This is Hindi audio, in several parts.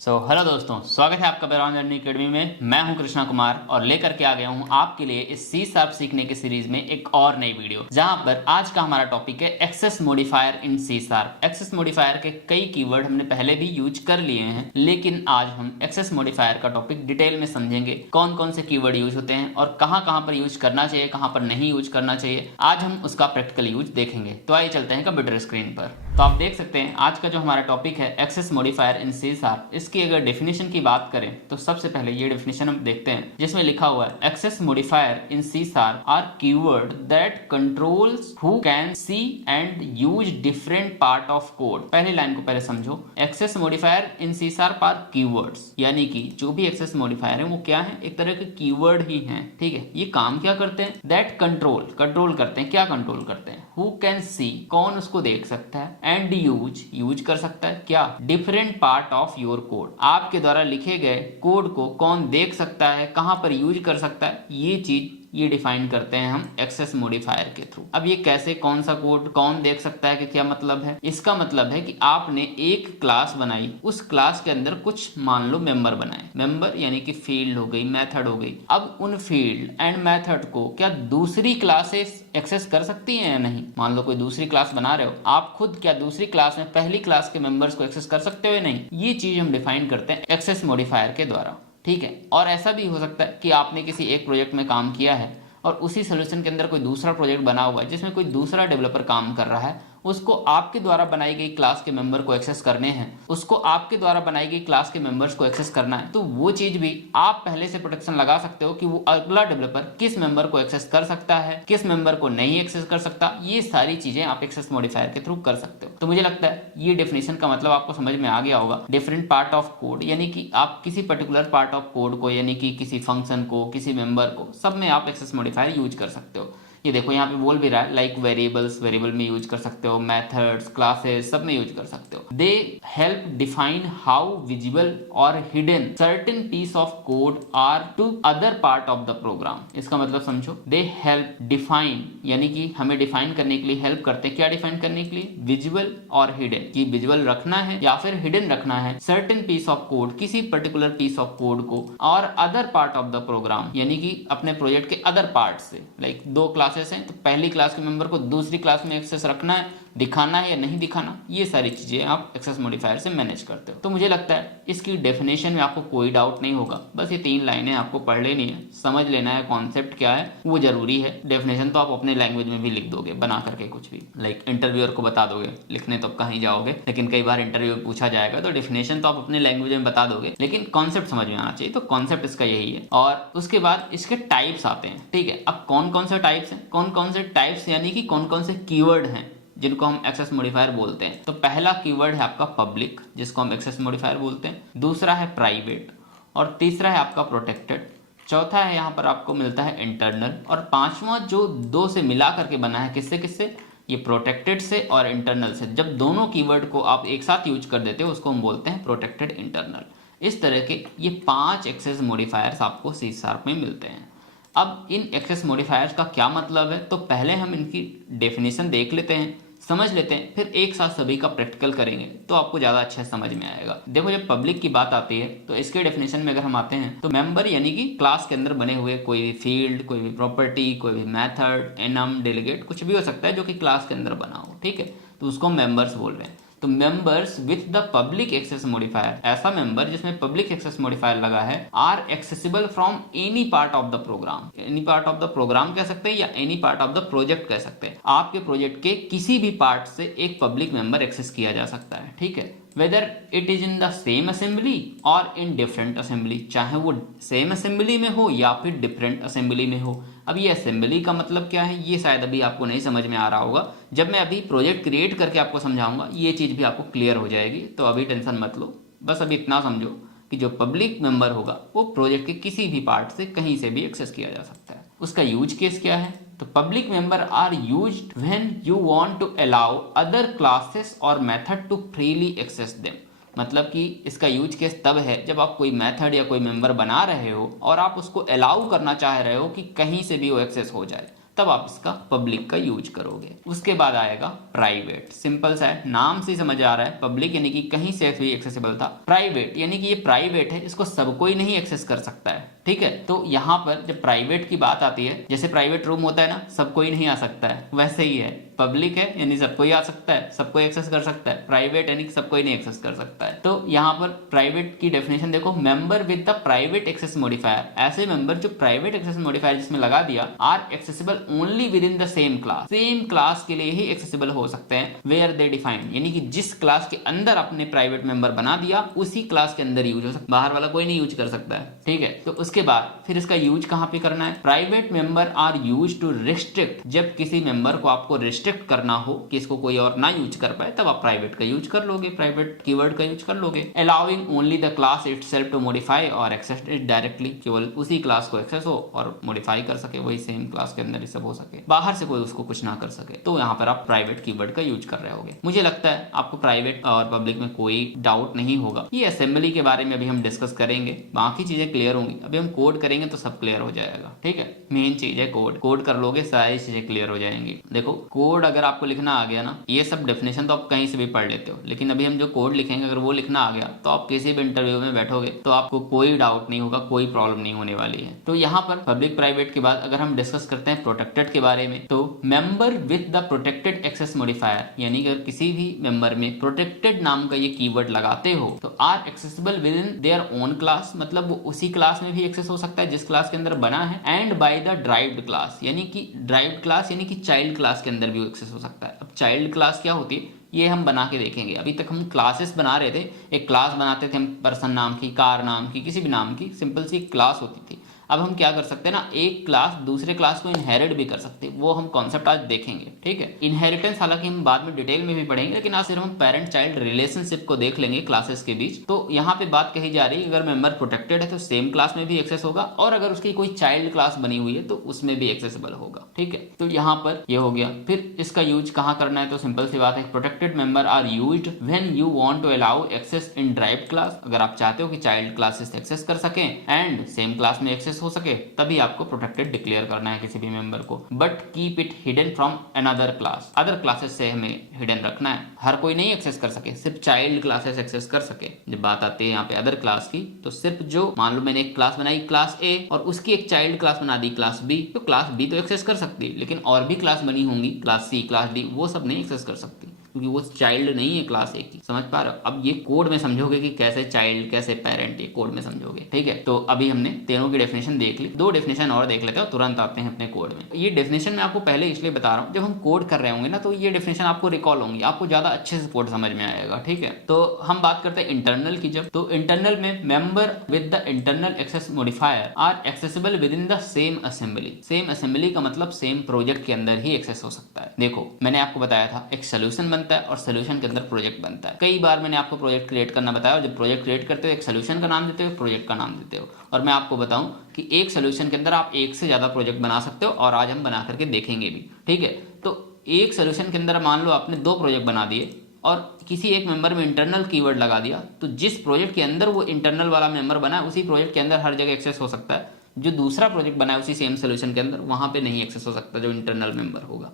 हेलो दोस्तों, स्वागत है आपका बेरॉन लर्निंग अकेडमी में। मैं हूं कृष्णा कुमार और लेकर के आ गया हूं आपके लिए इस सी शार्प सीखने की सीरीज में एक और नई वीडियो, जहां पर आज का हमारा टॉपिक है access modifier in C sharp. Access modifier के कई कीवर्ड हमने पहले भी यूज कर लिए हैं, लेकिन आज हम एक्सेस मॉडिफायर का टॉपिक डिटेल में समझेंगे। कौन कौन से कीवर्ड यूज होते हैं और कहां पर यूज करना चाहिए, कहां पर नहीं यूज करना चाहिए, आज हम उसका प्रैक्टिकल यूज देखेंगे। तो आइए चलते हैं कंप्यूटर स्क्रीन पर। तो आप देख सकते हैं आज का जो हमारा टॉपिक है access modifier in C sharp, इसकी अगर डेफिनेशन की बात करें तो सबसे पहले ये डेफिनेशन हम देखते हैं, जिसमें लिखा हुआ है access modifier in C sharp are keyword that controls who can see and use different part of code. पहली लाइन को पहले समझो। Access modifier in C sharp are keywords, यानी कि जो भी एक्सेस मॉडिफायर है वो क्या है, एक तरह के कीवर्ड ही हैं। ठीक है, ये काम क्या करते हैं, दैट कंट्रोल करते हैं। क्या कंट्रोल करते हैं, हु कैन सी, कौन उसको देख सकता है, एंड यूज कर सकता है क्या, different part of your code, आपके द्वारा लिखे गए कोड को कौन देख सकता है, कहां पर यूज कर सकता है, ये चीज ये डिफाइन करते हैं हम एक्सेस मॉडिफायर के थ्रू। अब ये कैसे, कौन सा कोड कौन देख सकता है कि क्या मतलब है, इसका मतलब है कि आपने एक क्लास बनाई, उस क्लास के अंदर कुछ मान लो मेंबर बनाए, मेंबर यानी कि फील्ड हो गई, मेथड हो गई। अब उन फील्ड एंड मेथड को क्या दूसरी क्लासेस एक्सेस कर सकती हैं या नहीं। मान लो कोई दूसरी क्लास बना रहे हो, आप खुद क्या दूसरी क्लास में पहली क्लास के मेंबर्स को एक्सेस कर सकते हो या नहीं, ये चीज हम डिफाइन करते हैं एक्सेस मॉडिफायर के द्वारा। ठीक है, और ऐसा भी हो सकता है कि आपने किसी एक प्रोजेक्ट में काम किया है और उसी सोल्यूशन के अंदर कोई दूसरा प्रोजेक्ट बना हुआ है जिसमें कोई दूसरा डेवलपर काम कर रहा है, उसको आपके द्वारा बनाई गई क्लास के मेंबर को एक्सेस करने हैं, उसको आपके द्वारा बनाई गई क्लास के मेंबर्स को एक्सेस करना है, तो वो चीज भी आप पहले से प्रोटेक्शन लगा सकते हो कि वो अगला डेवलपर किस मेंबर को एक्सेस कर सकता है, किस मेंबर को नहीं एक्सेस कर सकता। ये सारी चीजें आप एक्सेस मॉडिफायर के थ्रू कर सकते हो। तो मुझे लगता है ये डेफिनेशन का मतलब आपको समझ में आ गया होगा। डिफरेंट पार्ट ऑफ कोड, यानी कि आप किसी पर्टिकुलर पार्ट ऑफ कोड को, यानी कि किसी फंक्शन को, किसी मेंबर को, सब में आप एक्सेस मॉडिफायर यूज कर सकते हो। ये देखो यहाँ पे बोल भी रहा है लाइक वेरिएबल्स, वेरिएबल में यूज कर सकते हो, मेथड्स, क्लासेस, सब में यूज कर सकते हो। They help define how visible और hidden certain piece of code are to other part of the program. इसका मतलब समझो, दे हेल्प डिफाइन, यानी कि हमें डिफाइन करने के लिए हेल्प करते हैं। क्या डिफाइन करने के लिए, विजिबल और हिडन, कि विजिबल रखना है या फिर हिडन रखना है सर्टेन पीस ऑफ कोड, किसी पर्टिकुलर पीस ऑफ कोड को, और other part of the program, यानी कि अपने प्रोजेक्ट के अदर पार्ट से। लाइक दो क्लासेस हैं, तो पहली क्लास के मेंबर को दूसरी क्लास में एक्सेस रखना है, दिखाना है या नहीं दिखाना, ये सारी चीजें आप एक्सेस मॉडिफायर से मैनेज करते हो। तो मुझे लगता है इसकी डेफिनेशन में आपको कोई डाउट नहीं होगा। बस ये 3 लाइनें आपको पढ़ लेनी है, समझ लेना है कॉन्सेप्ट क्या है, वो जरूरी है। डेफिनेशन तो आप अपने लैंग्वेज में भी लिख दोगे, बना करके कुछ भी, लाइक इंटरव्यूअर को बता दोगे, लिखने तो कहीं जाओगे, लेकिन कई बार इंटरव्यू में पूछा जाएगा, तो डेफिनेशन तो आप अपने लैंग्वेज में बता दोगे, लेकिन कॉन्सेप्ट समझ में आना चाहिए। तो कॉन्सेप्ट इसका यही है। और उसके बाद इसके टाइप्स आते हैं। ठीक है, अब कौन कौन से टाइप्स हैं, कौन कौन से टाइप्स यानी कि कौन कौन से कीवर्ड हैं जिनको हम एक्सेस मॉडिफायर बोलते हैं। तो पहला कीवर्ड है आपका पब्लिक, जिसको हम एक्सेस मॉडिफायर बोलते हैं। दूसरा है प्राइवेट, और तीसरा है आपका प्रोटेक्टेड। चौथा है यहाँ पर आपको मिलता है इंटरनल, और पांचवा जो 2 से मिला करके बना है, किससे किससे, ये प्रोटेक्टेड से और इंटरनल से। जब दोनों कीवर्ड को आप एक साथ यूज कर देते हो उसको हम बोलते हैं प्रोटेक्टेड इंटरनल। इस तरह के ये 5 एक्सेस मॉडिफायर्स आपको सी शार्प में मिलते हैं। अब इन एक्सेस मॉडिफायर्स का क्या मतलब है, तो पहले हम इनकी डेफिनेशन देख लेते हैं, समझ लेते हैं, फिर एक साथ सभी का प्रैक्टिकल करेंगे तो आपको ज्यादा अच्छा समझ में आएगा। देखो, जब पब्लिक की बात आती है तो इसके डेफिनेशन में अगर हम आते हैं तो मेंबर यानी कि क्लास के अंदर बने हुए कोई भी फील्ड, कोई भी प्रॉपर्टी, कोई भी मेथड, एनम, डेलीगेट, कुछ भी हो सकता है जो कि क्लास के अंदर बना हो। ठीक है, तो उसको मेंबर्स बोल रहे हैं। तो members with the public access modifier, ऐसा मेंबर जिसमें पब्लिक एक्सेस मॉडिफायर लगा है, are accessible from any part of the program. Any part of the program कह सकते हैं या any part of the project कह सकते हैं। आपके प्रोजेक्ट के किसी भी पार्ट से एक पब्लिक मेंबर एक्सेस किया जा सकता है। ठीक है, whether it is in the same assembly और इन डिफरेंट असेंबली, चाहे वो सेम असेंबली में हो या फिर डिफरेंट असेंबली में हो। अब ये असेंबली का मतलब क्या है, ये शायद अभी आपको नहीं समझ में आ रहा होगा। जब मैं अभी प्रोजेक्ट क्रिएट करके आपको समझाऊंगा ये चीज भी आपको क्लियर हो जाएगी, तो अभी टेंशन मत लो। बस अभी इतना समझो कि जो पब्लिक मेंबर होगा वो प्रोजेक्ट के किसी भी पार्ट से कहीं से भी एक्सेस किया जा सकता है। उसका यूज केस क्या है, तो public member are used when you want to allow other classes और method to freely access them. मतलब कि इसका यूज केस तब है जब आप कोई मेथड या कोई मेंबर बना रहे हो और आप उसको अलाउ करना चाह रहे हो कि कहीं से भी वो एक्सेस हो जाए। तब आप इसका पब्लिक का यूज करोगे। उसके बाद आएगा प्राइवेट। सिंपल सा है, नाम से समझ आ रहा है, पब्लिक यानी कि कहीं से भी एक्सेसिबल था, प्राइवेट यानी कि ये प्राइवेट है, इसको सब कोई नहीं एक्सेस कर सकता है, ठीक है। तो यहाँ पर जब प्राइवेट की बात आती है, जैसे प्राइवेट रूम होता है ना, सब कोई नहीं आ सकता है, वैसे ही है, पब्लिक है यानी सब कोई आ सकता है, सब कोई एक्सेस कर सकता है, प्राइवेट यानी सब कोई नहीं एक्सेस कर सकता है। तो यहाँ पर प्राइवेट की डेफिनेशन देखो, member with the private access modifier, ऐसे मेंबर जो प्राइवेट एक्सेस मॉडिफायर जिसमें लगा दिया, are accessible only within the same class, same class के लिए ही एक्सेसिबल हो सकते हैं, वेयर दे डिफाइन, यानी कि जिस क्लास के अंदर आपने प्राइवेट मेंबर बना दिया उसी क्लास के अंदर यूज हो सकता है, बाहर वाला कोई नहीं यूज कर सकता है, ठीक है। तो उसके बाद फिर इसका यूज कहां पे करना है, private member are use to restrict, जब किसी मेंबर को आपको रिस्ट्रिक्ट करना हो कि इसको कोई और ना यूज कर पाए, तब आप प्राइवेट का यूज कर लोगे, प्राइवेट कीवर्ड का यूज कर लोगे। Allowing only the class itself to modify और एक्सेस इट डायरेक्टली, केवल उसी क्लास को एक्सेस हो और मॉडिफाई कर सके, वही सेम क्लास के अंदर ही सब हो सके, बाहर से कोई उसको कुछ ना कर सके। तो यहाँ पर आप प्राइवेट कीवर्ड का यूज कर रहे होगे। मुझे लगता है आपको प्राइवेट और पब्लिक में कोई डाउट नहीं होगा। ये असेंबली के बारे में अभी हम डिस्कस करेंगे, बाकी चीजें क्लियर होंगी, अभी हम कोड करेंगे तो सब क्लियर हो जाएगा, ठीक है। मेन चीज है कोड, कोड कर लोगे सारी चीजें क्लियर हो जाएंगी। देखो कोड अगर आपको लिखना आ गया ना, ये सब डेफिनेशन तो आप कहीं से भी पढ़ लेते हो, लेकिन अभी हम जो कोड लिखेंगे अगर वो लिखना आ गया तो आप किसी भी इंटरव्यू में बैठोगे तो आपको कोई डाउट नहीं होगा, कोई प्रॉब्लम नहीं होने वाली है। तो यहाँ पर पब्लिक प्राइवेट के बाद अगर हम डिस्कस करते हैं प्रोटेक्टेड के बारे में, तो member with the protected access modifier, यानी कि अगर किसी भी मेंबर में प्रोटेक्टेड नाम का ये कीवर्ड लगाते हो तो are accessible within their own class, मतलब वो उसी क्लास में भी एक्सेस हो सकता है जिस क्लास के अंदर बना है, and by the derived class, यानी कि ड्राइव्ड क्लास यानी कि चाइल्ड क्लास के अंदर भी एक्सेस हो सकता है। अब चाइल्ड क्लास क्या होती है ये हम बना के देखेंगे। अभी तक हम क्लासेस बना रहे थे, एक क्लास बनाते थे हम पर्सन नाम की, कार नाम की, किसी भी नाम की, सिंपल सी क्लास होती थी। अब हम क्या कर सकते हैं ना, एक क्लास दूसरे क्लास को इनहेरिट भी कर सकते हैं, वो हम कॉन्सेप्ट आज देखेंगे, ठीक है। इनहेरिटेंस हालांकि हम बाद में डिटेल में भी पढ़ेंगे, लेकिन आज सिर्फ हम पेरेंट चाइल्ड रिलेशनशिप को देख लेंगे क्लासेस के बीच। तो यहाँ पे बात कही जा रही है, अगर मेंबर प्रोटेक्टेड है तो सेम क्लास में भी एक्सेस होगा, और अगर उसकी कोई चाइल्ड क्लास बनी हुई है तो उसमें भी एक्सेसिबल होगा, ठीक है। तो यहाँ पर ये हो गया। फिर इसका यूज कहाँ करना है, तो सिंपल सी बात है, protected member are used when you want to allow access in derived class, अगर आप चाहते हो कि चाइल्ड क्लासेस एक्सेस कर सकें एंड सेम क्लास में एक्सेस हो सके, तभी आपको प्रोटेक्टेड डिक्लेयर करना है किसी भी मेंबर को। But keep it hidden from another class, other classes से हमें हिडन रखना है, हर कोई नहीं एक्सेस कर सके, सिर्फ चाइल्ड क्लासेस एक्सेस कर सके। जब बात आती है यहाँ पे अदर क्लास की, तो सिर्फ जो, मान लो मैंने एक क्लास बनाई क्लास ए और उसकी एक चाइल्ड क्लास बना दी क्लास बी, तो क्लास बी तो एक्सेस कर सकती है, लेकिन और भी क्लास बनी होंगी क्लास सी, क्लास डी, वो सब नहीं एक्सेस कर सकती क्योंकि वो चाइल्ड नहीं है क्लास ए की। समझ पा रहे हो? अब ये कोड में समझोगे कि कैसे चाइल्ड कैसे पेरेंट, ये कोड में समझोगे, ठीक है। तो अभी हमने तीनों की डेफिनेशन देख ली, दो डेफिनेशन और देख लेते हैं, तुरंत आते हैं अपने कोड में। ये डेफिनेशन मैं आपको पहले इसलिए बता रहा हूँ, जब हम कोड कर रहे होंगे ना तो ये डेफिनेशन आपको रिकॉल होंगी, आपको ज्यादा अच्छे से कोड समझ में आएगा, ठीक है। तो हम बात करते हैं इंटरनल की। जब तो इंटरनल में member with the internal access modifier are accessible within the same assembly. Same assembly का मतलब सेम प्रोजेक्ट के अंदर ही एक्सेस हो सकता है। देखो मैंने आपको बताया था एक सोल्यूशन बनता है और सोल्यूशन के अंदर प्रोजेक्ट बनता है। कई बार मैंने आपको प्रोजेक्ट क्रिएट करना बताया, और जब प्रोजेक्ट क्रिएट करते हो एक सोल्यूशन का नाम देते हो, प्रोजेक्ट का नाम देते हो। और मैं आपको बताऊं कि एक सोल्यूशन के अंदर आप एक से ज्यादा प्रोजेक्ट बना सकते हो, और आज हम बना करके देखेंगे भी, ठीक है। तो एक सोल्यूशन के अंदर मान लो आपने 2 प्रोजेक्ट बना दिए और किसी एक मेंबर में इंटरनल कीवर्ड लगा दिया, तो जिस प्रोजेक्ट के अंदर वो इंटरनल वाला मेंबर बना है उसी प्रोजेक्ट के अंदर हर जगह एक्सेस हो सकता है। जो दूसरा प्रोजेक्ट बना है उसी सेम सोल्यूशन के अंदर, वहां पे नहीं एक्सेस हो सकता जो इंटरनल मेंबर होगा,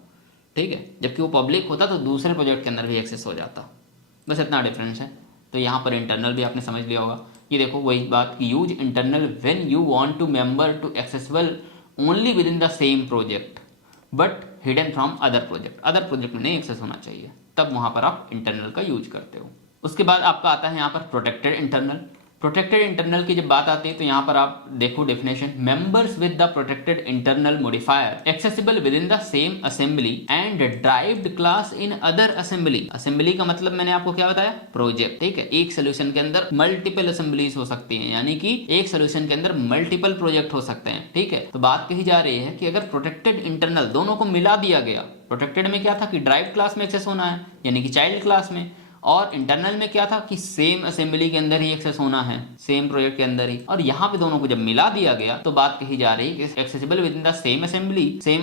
ठीक है। जबकि वो पब्लिक होता तो दूसरे प्रोजेक्ट के अंदर भी एक्सेस हो जाता, बस इतना डिफरेंस है। तो यहाँ पर इंटरनल भी आपने समझ लिया होगा। ये देखो वही बात, use internal when you want to member to accessible only within the same project but hidden from other project, other project में नहीं एक्सेस होना चाहिए, तब वहां पर आप इंटरनल का यूज करते हो। उसके बाद आपका आता है यहाँ पर प्रोटेक्टेड इंटरनल। प्रोटेक्टेड इंटरनल की जब बात आती है तो यहाँ पर आप देखो definition, members with the protected internal modifier accessible within the same assembly and derived class in other assembly. Assembly का मतलब मैंने आपको क्या बताया, प्रोजेक्ट, ठीक है। एक सोल्यूशन के अंदर मल्टीपल असेंबलीज हो सकती हैं, यानी कि एक सोल्यूशन के अंदर मल्टीपल प्रोजेक्ट हो सकते हैं, ठीक है। तो बात कही जा रही है कि अगर प्रोटेक्टेड इंटरनल दोनों को मिला दिया गया, प्रोटेक्टेड में क्या था कि ड्राइव्ड क्लास में एक्सेस होना है यानी कि चाइल्ड क्लास में, और इंटरनल में क्या था कि सेम असेंबली के अंदर ही एक्सेस होना है, सेम प्रोजेक्ट के अंदर ही। और यहाँ पे दोनों को जब मिला दिया गया तो बात कही जा रही है कि accessible within the same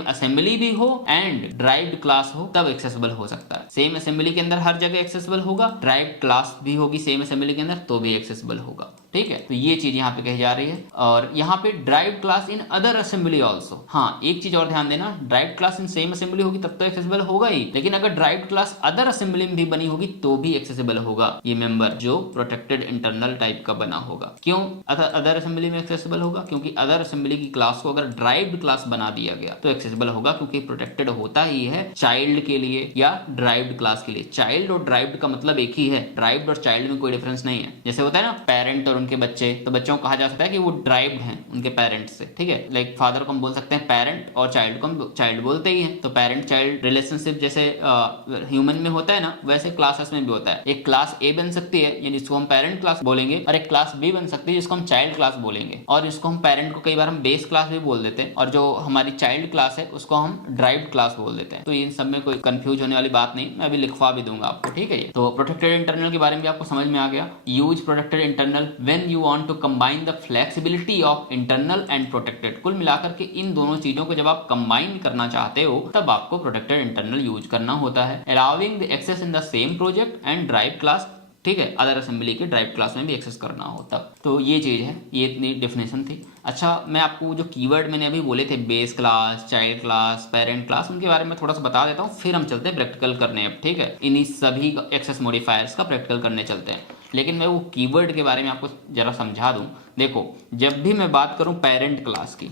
assembly भी हो एंड ड्राइव्ड क्लास हो तब एक्सेसिबल हो सकता है। सेम असेंबली के अंदर हर जगह एक्सेसिबल होगा, ड्राइव्ड क्लास भी होगी सेम असेंबली के अंदर तो भी एक्सेसिबल होगा। ठीक है, तो ये चीज यहाँ पे कही जा रही है। और यहाँ पे derived class in other assembly also. हाँ, एक चीज और ध्यान देना, derived class in same assembly होगी तब तो एक्सेसिबल होगा ही, लेकिन अगर ड्राइव्ड क्लास अदर असेंबली में भी बनी होगी तो भी एक्सेसिबल होगा ये मेंबर जो प्रोटेक्टेड इंटरनल टाइप का बना होगा। क्यों अदर असेंबली में एक्सेसिबल होगा? क्योंकि अदर असेंबली की क्लास को अगर ड्राइव्ड क्लास बना दिया गया तो एक्सेसिबल होगा, क्योंकि प्रोटेक्टेड होता ही है चाइल्ड के लिए या ड्राइव्ड क्लास के लिए। चाइल्ड और ड्राइव्ड का मतलब एक ही है, ड्राइव्ड और चाइल्ड में कोई डिफरेंस नहीं है। जैसे होता है ना पेरेंट और उनके बच्चे, तो बच्चों को कहा जा सकता है कि वो ड्राइव्ड हैं उनके पेरेंट्स से। ठीक है, लाइक फादर को हम बोल सकते हैं पेरेंट और चाइल्ड को हम चाइल्ड बोलते ही हैं। तो पेरेंट चाइल्ड रिलेशनशिप जैसे ह्यूमन में होता है ना, वैसे क्लासेस में भी होता है। एक क्लास ए बन सकती है यानी जिसको हम पेरेंट क्लास बोलेंगे, और एक क्लास बी बन सकती है जिसको हम चाइल्ड क्लास बोलेंगे। और इसको हम पेरेंट को कई बार हम बेस क्लास भी बोल देते हैं, और जो हमारी चाइल्ड क्लास है उसको हम ड्राइव्ड क्लास बोल देते हैं। तो इन सब में कोई कंफ्यूज होने वाली बात नहीं, मैं अभी लिखवा भी दूंगा आपको। ठीक है, ये तो प्रोटेक्टेड इंटरनल के बारे में भी आपको समझ में आ गया। Use protected internal when you want to combine the flexibility of internal and protected. कुल मिलाकर के इन दोनों चीजों को जब आप कंबाइन करना चाहते हो तब आपको प्रोटेक्टेड इंटरनल यूज करना होता है। Allowing the access in the same project and derive class. ठीक है, अदर असेंबली के ड्राइव क्लास में भी एक्सेस करना होता। तो ये चीज है, ये इतनी डेफिनेशन थी। अच्छा, मैं आपको जो कीवर्ड मैंने अभी बोले थे base class, child class, parent class, उनके बारे में थोड़ा सा बता देता हूँ, फिर हम चलते हैं प्रैक्टिकल करने। अब ठीक है, इन्हीं सभी एक्सेस मॉडिफायर्स का प्रैक्टिकल करने चलते हैं। लेकिन मैं वो कीवर्ड के बारे में आपको जरा समझा दूं। देखो, जब भी मैं बात करूं पेरेंट क्लास की,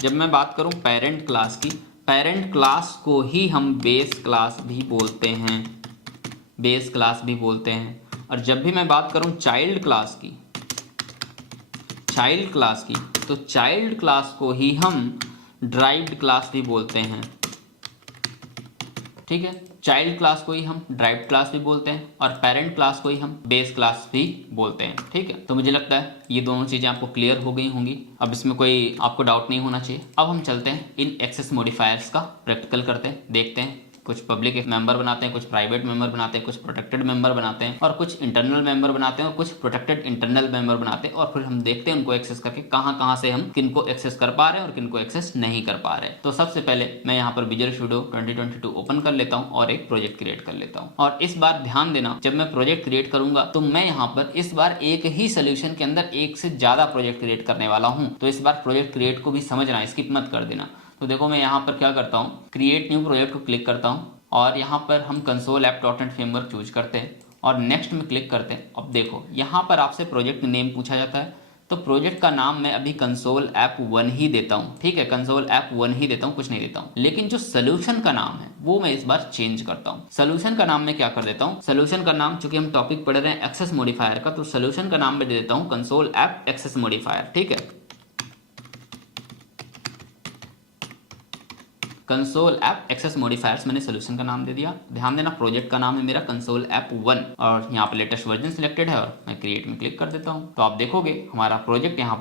जब मैं बात करूं पेरेंट क्लास की, पेरेंट क्लास को ही हम बेस क्लास भी बोलते हैं, बेस क्लास भी बोलते हैं। और जब भी मैं बात करूं चाइल्ड क्लास की, चाइल्ड क्लास की, तो चाइल्ड क्लास को ही हम ड्राइव्ड क्लास भी बोलते हैं। ठीक है, चाइल्ड क्लास को ही हम ड्राइव्ड क्लास भी बोलते हैं और पेरेंट क्लास को ही हम बेस क्लास भी बोलते हैं। ठीक है, तो मुझे लगता है ये दोनों चीजें आपको क्लियर हो गई होंगी। अब इसमें कोई आपको डाउट नहीं होना चाहिए। अब हम चलते हैं इन एक्सेस मॉडिफायर्स का प्रैक्टिकल करते हैं, देखते हैं। कुछ पब्लिक मेंबर बनाते हैं, कुछ प्राइवेट मेंबर बनाते हैं, कुछ प्रोटेक्टेड मेंबर बनाते हैं, और कुछ इंटरनल मेंबर बनाते हैं, और कुछ प्रोटेक्टेड इंटरनल मेंबर बनाते हैं। और फिर हम देखते हैं उनको एक्सेस करके कहां से हम किनको एक्सेस कर पा रहे हैं और किनको एक्सेस नहीं कर पा रहे हैं। तो सबसे पहले मैं यहाँ पर विजुअल स्टूडियो 2022 ओपन कर लेता हूँ और एक प्रोजेक्ट क्रिएट कर लेता हूँ। और इस बार ध्यान देना, जब मैं प्रोजेक्ट क्रिएट करूंगा तो मैं यहाँ पर इस बार एक ही सोल्यूशन के अंदर एक से ज्यादा प्रोजेक्ट क्रिएट करने वाला हूँ। तो इस बार प्रोजेक्ट क्रिएट को भी समझना, स्किप मत कर देना। तो देखो, मैं यहाँ पर क्या करता हूँ, क्रिएट न्यू प्रोजेक्ट को क्लिक करता हूँ और यहाँ पर हम console app dot framework choose करते हैं और नेक्स्ट में क्लिक करते हैं। अब देखो, यहाँ पर आपसे प्रोजेक्ट नेम पूछा जाता है, तो प्रोजेक्ट का नाम मैं अभी कंसोल ऐप 1 ही देता हूँ। ठीक है, कंसोल ऐप 1 ही देता हूँ, कुछ नहीं देता हूँ। लेकिन जो सोल्यूशन का नाम है वो मैं इस बार चेंज करता हूँ। सोल्यूशन का नाम मैं क्या कर देता हूँ, सोल्यूशन का नाम, चूंकि हम टॉपिक पढ़ रहे हैं एक्सेस मॉडिफायर का, तो सोल्यूशन का नाम मैं दे देता हूँ कंसोल ऐप एक्सेस मॉडिफायर। ठीक है, कंसोल ऐप एक्सेस मॉडिफायर्स मैंने सोल्यूशन का नाम दे दिया। ध्यान देना, प्रोजेक्ट का नाम है मेरा कंसोल ऐप 1 और यहाँ पर लेटेस्ट वर्जन सिलेक्टेड है और मैं क्रिएट में क्लिक कर देता हूँ। तो आप देखोगे हमारा प्रोजेक्ट यहाँ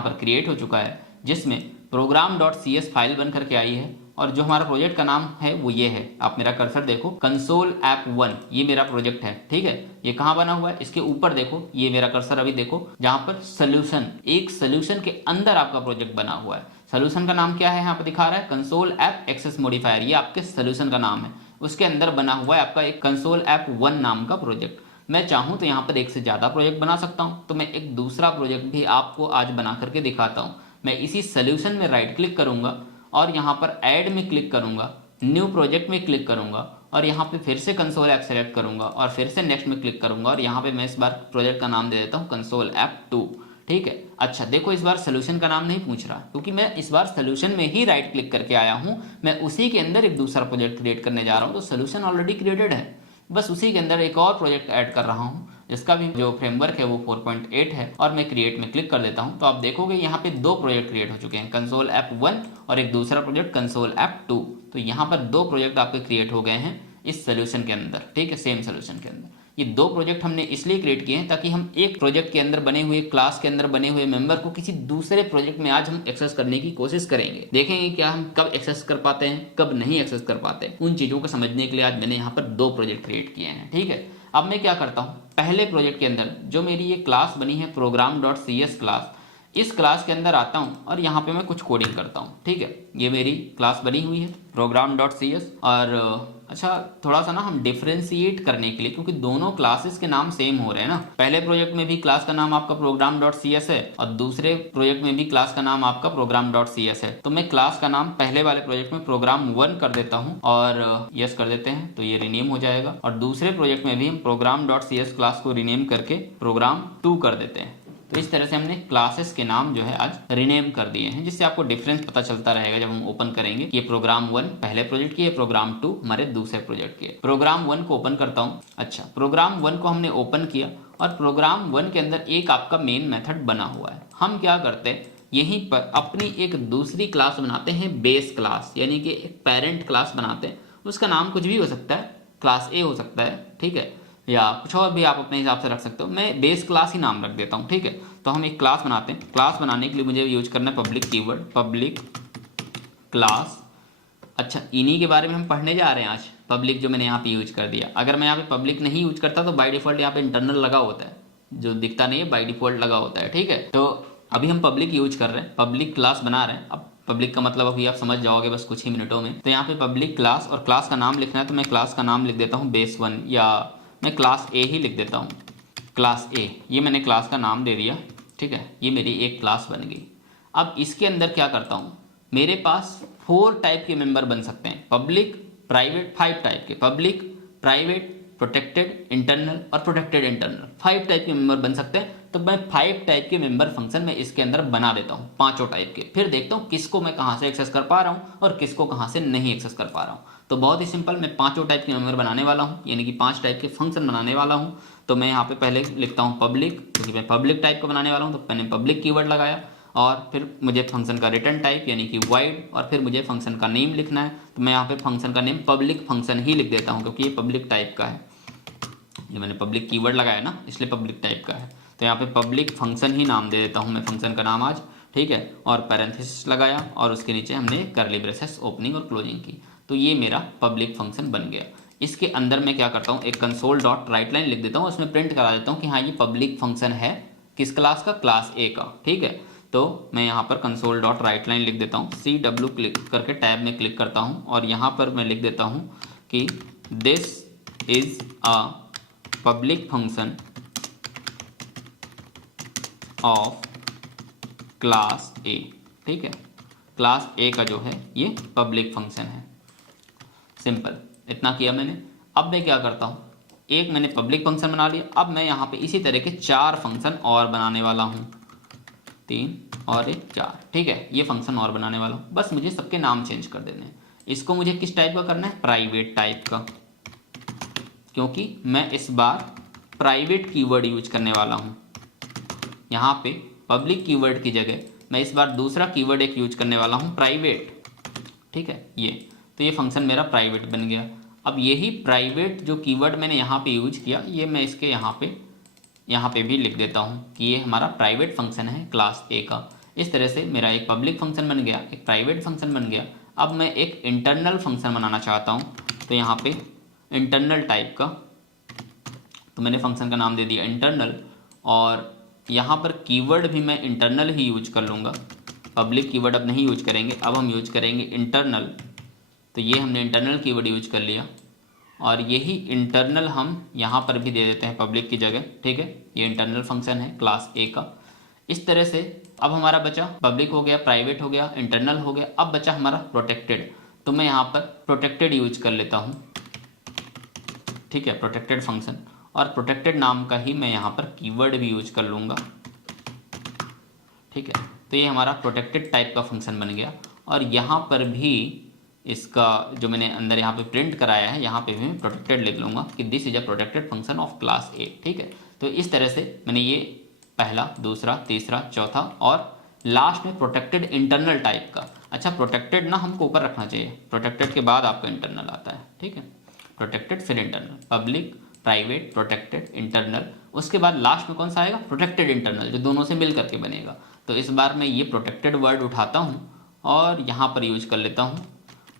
पर क्रिएट हो चुका है, जिसमें program.cs फाइल बन करके आई है। और जो हमारा प्रोजेक्ट का नाम है वो ये है, आप मेरा कर्सर देखो, कंसोल ऐप 1, ये मेरा प्रोजेक्ट है। ठीक है, ये कहाँ बना हुआ है, इसके ऊपर देखो, ये मेरा कर्सर अभी देखो, जहां पर सोल्यूशन, एक सोल्यूशन के अंदर आपका प्रोजेक्ट बना हुआ है। सोल्यूशन का नाम क्या है, यहाँ पर दिखा रहा है कंसोल ऐप एक्सेस मॉडिफायर, ये आपके सोल्यूशन का नाम है। उसके अंदर बना हुआ है आपका एक कंसोल ऐप 1 नाम का प्रोजेक्ट। मैं चाहूं तो यहाँ पर एक से ज्यादा प्रोजेक्ट बना सकता हूं, तो मैं एक दूसरा प्रोजेक्ट भी आपको आज बना करके दिखाता हूं। मैं इसी सोल्यूशन में राइट क्लिक करूंगा और यहाँ पर ऐड में क्लिक करूंगा, न्यू प्रोजेक्ट में क्लिक करूंगा और यहाँ पे फिर से कंसोल ऐप सेलेक्ट करूंगा और फिर से नेक्स्ट में क्लिक करूंगा और यहाँ पे मैं इस बार प्रोजेक्ट का नाम दे देता हूँ कंसोल ऐप 2। ठीक है, अच्छा देखो, इस बार सोल्यूशन का नाम नहीं पूछ रहा, क्योंकि मैं इस बार सोल्यूशन में ही राइट क्लिक करके आया हूँ। मैं उसी के अंदर एक दूसरा प्रोजेक्ट क्रिएट करने जा रहा हूँ, तो सोल्यूशन ऑलरेडी क्रिएटेड है, बस उसी के अंदर एक और प्रोजेक्ट ऐड कर रहा हूँ, जिसका भी जो फ्रेमवर्क है वो 4.8 है और मैं क्रिएट में क्लिक कर देता हूं। तो आप देखोगे यहाँ पे 2 प्रोजेक्ट क्रिएट हो चुके हैं, कंसोल ऐप 1 और एक दूसरा प्रोजेक्ट कंसोल ऐप 2। तो यहाँ पर 2 प्रोजेक्ट आपके क्रिएट हो गए हैं इस सोल्यूशन के अंदर। ठीक है, सेम सोल्यूशन के अंदर। ये दो प्रोजेक्ट हमने इसलिए क्रिएट किए हैं ताकि हम एक प्रोजेक्ट के अंदर बने हुए, क्लास के अंदर बने हुए मेंबर को किसी दूसरे प्रोजेक्ट में आज हम एक्सेस करने की कोशिश करेंगे। देखेंगे क्या हम कब एक्सेस कर पाते हैं, कब नहीं एक्सेस कर पाते। उन चीजों को समझने के लिए आज मैंने यहाँ पर दो प्रोजेक्ट क्रिएट किए हैं। ठीक है, अब मैं क्या करता हूँ, पहले प्रोजेक्ट के अंदर जो मेरी ये क्लास बनी है program.cs क्लास, इस क्लास के अंदर आता हूँ और यहाँ पे मैं कुछ कोडिंग करता हूँ। ठीक है, ये मेरी क्लास बनी हुई है program.cs। और अच्छा, थोड़ा सा ना हम डिफ्रेंशिएट करने के लिए, क्योंकि दोनों क्लासेस के नाम सेम हो रहे हैं ना, पहले प्रोजेक्ट में भी क्लास का नाम आपका program.cs है और दूसरे प्रोजेक्ट में भी क्लास का नाम आपका program.cs है, तो मैं क्लास का नाम पहले वाले प्रोजेक्ट में program1 कर देता हूँ और यस कर देते हैं, तो ये रीनेम हो जाएगा। और दूसरे प्रोजेक्ट में भी हम program.cs क्लास को रीनेम करके program2 कर देते हैं। तो इस तरह से हमने क्लासेस के नाम जो है आज रीनेम कर दिए हैं, जिससे आपको डिफरेंस पता चलता रहेगा जब हम ओपन करेंगे कि ये program1 पहले प्रोजेक्ट की है, program2 हमारे दूसरे प्रोजेक्ट की है। program1 को ओपन करता हूँ। अच्छा, program1 को हमने ओपन किया और program1 के अंदर एक आपका मेन मेथड बना हुआ है। हम क्या करते हैं, यहीं पर अपनी एक दूसरी क्लास बनाते हैं, बेस क्लास, यानी कि एक पेरेंट क्लास बनाते हैं। उसका नाम कुछ भी हो सकता है, क्लास ए हो सकता है, ठीक है, या कुछ और भी आप अपने हिसाब से रख सकते हो। मैं बेस क्लास ही नाम रख देता हूँ। ठीक है, तो हम एक क्लास बनाते हैं। क्लास बनाने के लिए मुझे यूज करना है पब्लिक कीवर्ड, पब्लिक क्लास। अच्छा, इन्हीं के बारे में हम पढ़ने जा रहे हैं आज। पब्लिक जो मैंने यहाँ पे यूज कर दिया, अगर मैं यहाँ पे पब्लिक नहीं यूज करता तो बाय डिफॉल्ट यहाँ पे इंटरनल लगा होता है, जो दिखता नहीं है, बाय डिफॉल्ट लगा होता है। ठीक है, तो अभी हम पब्लिक यूज कर रहे हैं, पब्लिक क्लास बना रहे हैं। अब पब्लिक का मतलब अभी आप समझ जाओगे बस कुछ ही मिनटों में। तो यहाँ पे पब्लिक क्लास और क्लास का नाम लिखना है, तो मैं क्लास का नाम लिख देता हूँ base1, या मैं क्लास ए ही लिख देता हूँ, क्लास ए। ये मैंने क्लास का नाम दे दिया। ठीक है, ये मेरी एक क्लास बन गई। अब इसके अंदर क्या करता हूँ, मेरे पास 4 टाइप के मेंबर बन सकते हैं, पब्लिक, प्राइवेट, 5 टाइप के, पब्लिक, प्राइवेट, प्रोटेक्टेड, इंटरनल और प्रोटेक्टेड इंटरनल, 5 टाइप के मेंबर बन सकते हैं। तो मैं 5 टाइप के मेंबर फंक्शन में इसके अंदर बना देता हूँ, 5 टाइप के। फिर देखता हूँ किसको मैं कहाँ से एक्सेस कर पा रहा हूँ और किसको कहाँ से नहीं एक्सेस कर पा रहा हूँ। तो बहुत ही सिंपल, मैं 5 टाइप के मेंबर बनाने वाला हूँ, यानी कि 5 टाइप के फंक्शन बनाने वाला हूँ। तो मैं यहाँ पे पहले लिखता हूँ पब्लिक, क्योंकि मैं पब्लिक टाइप का बनाने वाला हूँ, तो मैंने पब्लिक कीवर्ड लगाया। और फिर मुझे फंक्शन का रिटर्न टाइप यानी कि वाइड, और फिर मुझे फंक्शन का नेम लिखना है। तो मैं यहाँ पे फंक्शन का नेम पब्लिक फंक्शन ही लिख देता हूँ, क्योंकि ये पब्लिक टाइप का है। ये मैंने पब्लिक कीवर्ड लगाया ना, इसलिए पब्लिक टाइप का है। तो यहाँ पे पब्लिक फंक्शन ही नाम दे देता हूँ मैं फंक्शन का नाम आज। ठीक है, और पैरेंथेसिस लगाया और उसके नीचे हमने कर्ली ब्रेसेस ओपनिंग और क्लोजिंग की। तो ये मेरा पब्लिक फंक्शन बन गया। इसके अंदर मैं क्या करता हूँ, एक कंसोल डॉट राइट लाइन लिख देता हूँ, उसमें प्रिंट करा देता हूँ कि हाँ ये पब्लिक फंक्शन है, किस क्लास का, क्लास ए का। ठीक है, तो मैं यहाँ पर कंसोल डॉट राइट लाइन लिख देता हूँ, CW क्लिक करके टैब में क्लिक करता हूँ और यहाँ पर मैं लिख देता हूँ कि this is a public function of class ए। ठीक है, क्लास ए का जो है ये पब्लिक फंक्शन है। सिंपल, इतना किया मैंने। अब मैं क्या करता हूँ, एक मैंने पब्लिक फंक्शन बना लिया। अब मैं यहाँ पे इसी तरह के 4 फंक्शन और बनाने वाला हूँ, 3 और 1 4। ठीक है, ये फंक्शन और बनाने वाला हूँ, बस मुझे सबके नाम चेंज कर देने हैं। इसको मुझे किस टाइप का करना है, प्राइवेट टाइप का, क्योंकि मैं इस बार प्राइवेट कीवर्ड यूज करने वाला हूँ। यहाँ पे पब्लिक कीवर्ड की जगह मैं इस बार दूसरा कीवर्ड एक यूज करने वाला हूँ, प्राइवेट। ठीक है, ये तो ये फंक्शन मेरा प्राइवेट बन गया। अब यही प्राइवेट जो कीवर्ड मैंने यहाँ पे यूज किया, ये मैं इसके यहाँ पे भी लिख देता हूँ कि ये हमारा प्राइवेट फंक्शन है क्लास ए का। इस तरह से मेरा एक पब्लिक फंक्शन बन गया, एक प्राइवेट फंक्शन बन गया। अब मैं एक इंटरनल फंक्शन बनाना चाहता हूँ, तो यहाँ पे इंटरनल टाइप का, तो मैंने फंक्शन का नाम दे दिया इंटरनल। और यहाँ पर कीवर्ड भी मैं इंटरनल ही यूज कर लूँगा, पब्लिक कीवर्ड अब नहीं यूज करेंगे, अब हम यूज करेंगे इंटरनल। तो ये हमने इंटरनल कीवर्ड यूज कर लिया और यही इंटरनल हम यहाँ पर भी दे देते हैं पब्लिक की जगह। ठीक है, ये इंटरनल फंक्शन है क्लास ए का। इस तरह से अब हमारा बचा पब्लिक हो गया, प्राइवेट हो गया, इंटरनल हो गया, अब बचा हमारा प्रोटेक्टेड। तो मैं यहाँ पर प्रोटेक्टेड यूज कर लेता हूँ। ठीक है, प्रोटेक्टेड फंक्शन, और प्रोटेक्टेड नाम का ही मैं यहाँ पर कीवर्ड भी यूज कर लूँगा। ठीक है, तो ये हमारा प्रोटेक्टेड टाइप का फंक्शन बन गया। और यहाँ पर भी इसका जो मैंने अंदर यहाँ पे प्रिंट कराया है, यहाँ पे भी मैं प्रोटेक्टेड लिख लूँगा कि this is a protected function of class ए। ठीक है, तो इस तरह से मैंने ये पहला, दूसरा, तीसरा, चौथा और लास्ट में प्रोटेक्टेड इंटरनल टाइप का। अच्छा, प्रोटेक्टेड ना हमको ऊपर रखना चाहिए, प्रोटेक्टेड के बाद आपका इंटरनल आता है। ठीक है, प्रोटेक्टेड फिर internal, public, private, protected, internal. उसके बाद लास्ट में कौन सा आएगा? प्रोटेक्टेड इंटरनल, जो दोनों से मिल करके बनेगा। तो इस बार मैं ये प्रोटेक्टेड वर्ड उठाता हूँ और यहाँ पर यूज कर लेता हूँ,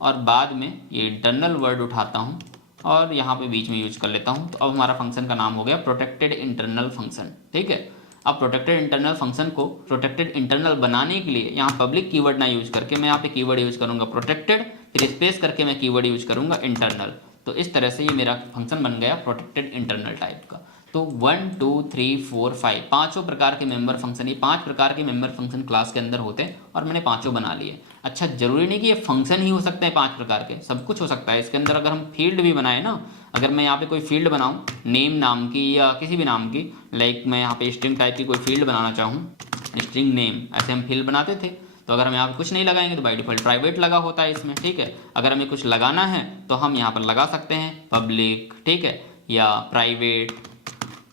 और बाद में ये इंटरनल वर्ड उठाता हूँ और यहाँ पे बीच में यूज कर लेता हूँ। तो अब हमारा फंक्शन का नाम हो गया प्रोटेक्टेड इंटरनल फंक्शन। ठीक है, अब प्रोटेक्टेड इंटरनल फंक्शन को प्रोटेक्टेड इंटरनल बनाने के लिए यहाँ पब्लिक कीवर्ड ना यूज करके मैं यहाँ पे कीवर्ड यूज करूंगा प्रोटेक्टेड, फिर स्पेस करके मैं कीवर्ड यूज करूंगा इंटरनल। तो इस तरह से ये मेरा फंक्शन बन गया प्रोटेक्टेड इंटरनल टाइप का। तो 1 2 3 4 5 पांचों प्रकार के मेंबर फंक्शन, ये 5 प्रकार के मेंबर फंक्शन क्लास के अंदर होते हैं और मैंने पांचों बना लिए। अच्छा, जरूरी नहीं कि ये फंक्शन ही हो सकते हैं 5 प्रकार के, सब कुछ हो सकता है इसके अंदर। अगर हम फील्ड भी बनाए ना, अगर मैं यहाँ पे कोई फील्ड बनाऊँ नेम नाम की या किसी भी नाम की, लाइक मैं यहाँ पे स्ट्रिंग टाइप की कोई फील्ड बनाना चाहूँ, स्ट्रिंग नेम, ऐसे हम फील्ड बनाते थे। तो अगर हम यहाँ पे कुछ नहीं लगाएंगे तो बाय डिफॉल्ट प्राइवेट लगा होता है इसमें। ठीक है, अगर हमें कुछ लगाना है तो हम यहाँ पर लगा सकते हैं पब्लिक, ठीक है, या प्राइवेट,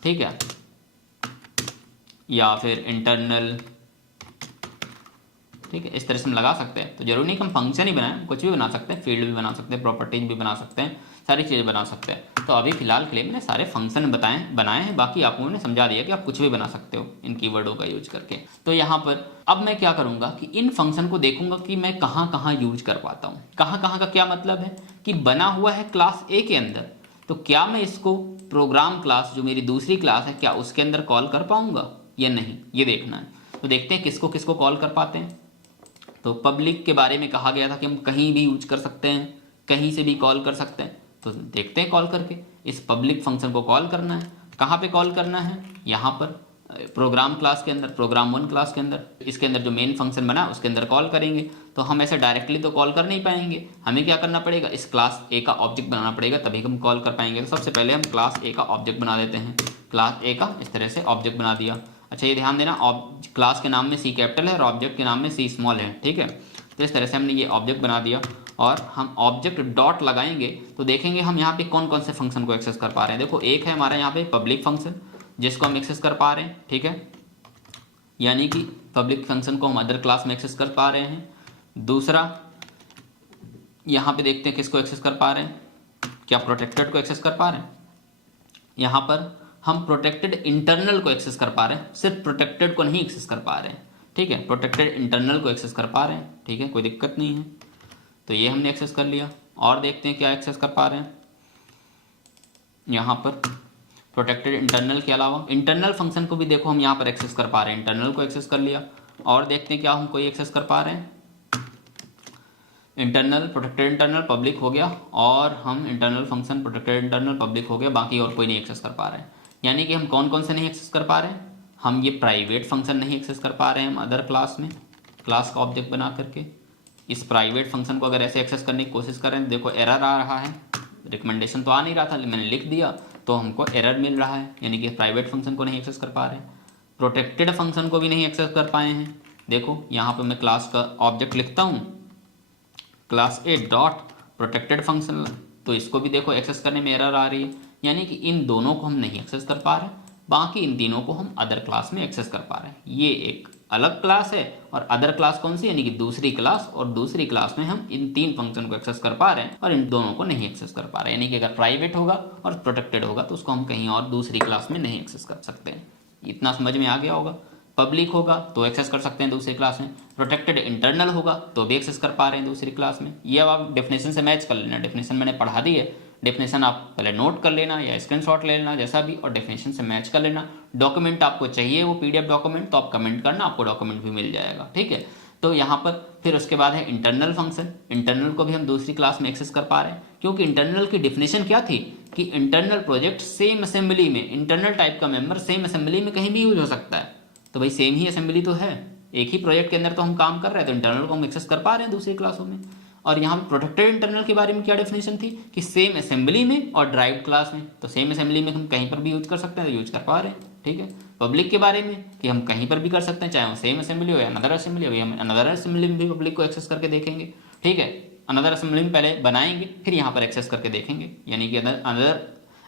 ठीक है, या फिर इंटरनल। ठीक है, इस तरह से हम लगा सकते हैं। तो जरूरी नहीं कि हम फंक्शन ही बनाएं, कुछ भी बना सकते हैं, फील्ड भी बना सकते हैं, प्रॉपर्टीज भी बना सकते हैं, सारी चीज़ें बना सकते हैं। तो अभी फिलहाल के लिए मैंने सारे फंक्शन बनाए हैं, बाकी आपको मैंने समझा दिया कि आप कुछ भी बना सकते हो इन कीवर्डों का यूज करके। तो यहाँ पर अब मैं क्या करूँगा कि इन फंक्शन को देखूंगा कि मैं कहाँ कहाँ यूज कर पाता हूँ। कहाँ कहाँ का क्या मतलब है कि बना हुआ है क्लास ए के अंदर, तो क्या मैं इसको प्रोग्राम क्लास जो मेरी दूसरी क्लास है क्या उसके अंदर कॉल कर पाऊंगा या नहीं, ये देखना है। तो देखते हैं किसको किसको कॉल कर पाते हैं। तो पब्लिक के बारे में कहा गया था कि हम कहीं भी यूज कर सकते हैं, कहीं से भी कॉल कर सकते हैं। तो देखते हैं कॉल करके, इस पब्लिक फंक्शन को कॉल करना है। कहाँ पे कॉल करना है? यहाँ पर प्रोग्राम क्लास के अंदर, प्रोग्राम 1 क्लास के अंदर, इसके अंदर जो मेन फंक्शन बना उसके अंदर कॉल करेंगे। तो हम ऐसे डायरेक्टली तो कॉल कर नहीं पाएंगे, हमें क्या करना पड़ेगा, इस क्लास ए का ऑब्जेक्ट बनाना पड़ेगा, तभी हम कॉल कर पाएंगे। तो सबसे पहले हम क्लास ए का ऑब्जेक्ट बना देते हैं, क्लास ए का इस तरह से ऑब्जेक्ट बना दिया। अच्छा, ये ध्यान देना, क्लास के नाम में सी कैपिटल है और ऑब्जेक्ट के नाम में सी स्मॉल है। ठीक है, तो इस तरह से हमने ये ऑब्जेक्ट बना दिया और हम ऑब्जेक्ट डॉट लगाएंगे तो देखेंगे हम यहाँ पे कौन कौन से फंक्शन को एक्सेस कर पा रहे हैं। देखो, एक है हमारा यहाँ पे पब्लिक फंक्शन जिसको हम एक्सेस कर पा रहे हैं। ठीक है, यानी कि पब्लिक फंक्शन को हम अदर क्लास में एक्सेस कर पा रहे हैं। दूसरा यहाँ पे देखते हैं किसको एक्सेस कर पा रहे हैं, क्या प्रोटेक्टेड को एक्सेस कर पा रहे हैं। यहाँ पर हम प्रोटेक्टेड इंटरनल को एक्सेस कर पा रहे हैं, सिर्फ प्रोटेक्टेड को नहीं एक्सेस कर पा रहे हैं। ठीक है, प्रोटेक्टेड इंटरनल को एक्सेस कर पा रहे हैं। ठीक है, कोई दिक्कत नहीं है। तो ये हमने एक्सेस कर लिया और देखते हैं क्या एक्सेस कर पा रहे हैं। यहाँ पर प्रोटेक्टेड इंटरनल के अलावा इंटरनल फंक्शन को भी देखो हम यहाँ पर एक्सेस कर पा रहे हैं, इंटरनल को एक्सेस कर लिया और देखते हैं क्या हम कोई एक्सेस कर पा रहे हैं। इंटरनल, प्रोटेक्टेड इंटरनल, पब्लिक हो गया और हम internal function, protected internal, public हो गया, बाकी और कोई नहीं एक्सेस कर पा रहे हैं। यानी कि हम कौन कौन से नहीं एक्सेस कर पा रहे हैं, हम ये प्राइवेट फंक्शन नहीं एक्सेस कर पा रहे हैं हम अदर क्लास में, क्लास का ऑब्जेक्ट बना करके। इस प्राइवेट फंक्शन को अगर ऐसे एक्सेस करने की कोशिश करें, देखो एरर आ रहा है, रिकमेंडेशन तो आ नहीं रहा था, मैंने लिख दिया तो हमको एरर मिल रहा है, यानी कि प्राइवेट फंक्शन को नहीं एक्सेस कर पा रहे हैं। प्रोटेक्टेड फंक्शन को भी नहीं एक्सेस कर पाए हैं। देखो यहाँ पे मैं क्लास का ऑब्जेक्ट लिखता हूँ, क्लास ए डॉट प्रोटेक्टेड फंक्शन, तो इसको भी देखो एक्सेस करने में एरर आ रही है। यानी कि इन दोनों को हम नहीं एक्सेस कर पा रहे, बाकी इन तीनों को हम अदर क्लास में एक्सेस कर पा रहे हैं। ये एक अलग क्लास है और अदर क्लास कौन सी, यानी कि दूसरी क्लास, और दूसरी क्लास में हम इन 3 फंक्शन को एक्सेस कर पा रहे हैं और इन दोनों को नहीं एक्सेस कर पा रहे हैं। यानी कि अगर प्राइवेट होगा और प्रोटेक्टेड होगा तो उसको हम कहीं और दूसरी क्लास में नहीं एक्सेस कर सकते हैं। इतना समझ में आ गया होगा। पब्लिक होगा तो एक्सेस कर सकते हैं दूसरी क्लास में, प्रोटेक्टेड इंटरनल होगा तो भी एक्सेस कर पा रहे हैं दूसरी क्लास में। ये अब आप डेफिनेशन से मैच कर लेना, डेफिनेशन मैंने पढ़ा दी है, डेफिनेशन आप पहले नोट कर लेना या स्क्रीनशॉट ले लेना जैसा भी, और डेफिनेशन से मैच कर लेना। डॉक्यूमेंट आपको चाहिए वो पीडीएफ डॉक्यूमेंट तो आप कमेंट करना, आपको डॉक्यूमेंट भी मिल जाएगा। ठीक है, तो यहाँ पर फिर उसके बाद है इंटरनल फंक्शन, इंटरनल को भी हम दूसरी क्लास में एक्सेस कर पा रहे हैं, क्योंकि इंटरनल की डेफिनेशन क्या थी कि इंटरनल प्रोजेक्ट सेम असेंबली में, इंटरनल टाइप का मेंबर सेम असेंबली में कहीं भी यूज हो सकता है। तो भाई सेम ही असेंबली तो है, एक ही प्रोजेक्ट के अंदर तो हम काम कर रहे हैं, तो इंटरनल को हम एक्सेस कर पा रहे हैं दूसरी क्लासों में। और यहाँ पे प्रोटेक्टेड इंटरनल के बारे में क्या डेफिनेशन थी कि सेम असेंबली में और ड्राइव क्लास में, तो सेम असेंबली में हम कहीं पर भी यूज कर सकते हैं तो यूज कर पा रहे हैं। ठीक है, पब्लिक के बारे में कि हम कहीं पर भी कर सकते हैं, चाहे वो सेम असेंबली हो या अनदर असेंबली हो, हम अनदर असेंबली में भी पब्लिक को एक्सेस करके देखेंगे। ठीक है, अनदर असेंबली में पहले बनाएंगे फिर यहाँ पर एक्सेस करके देखेंगे, यानी कि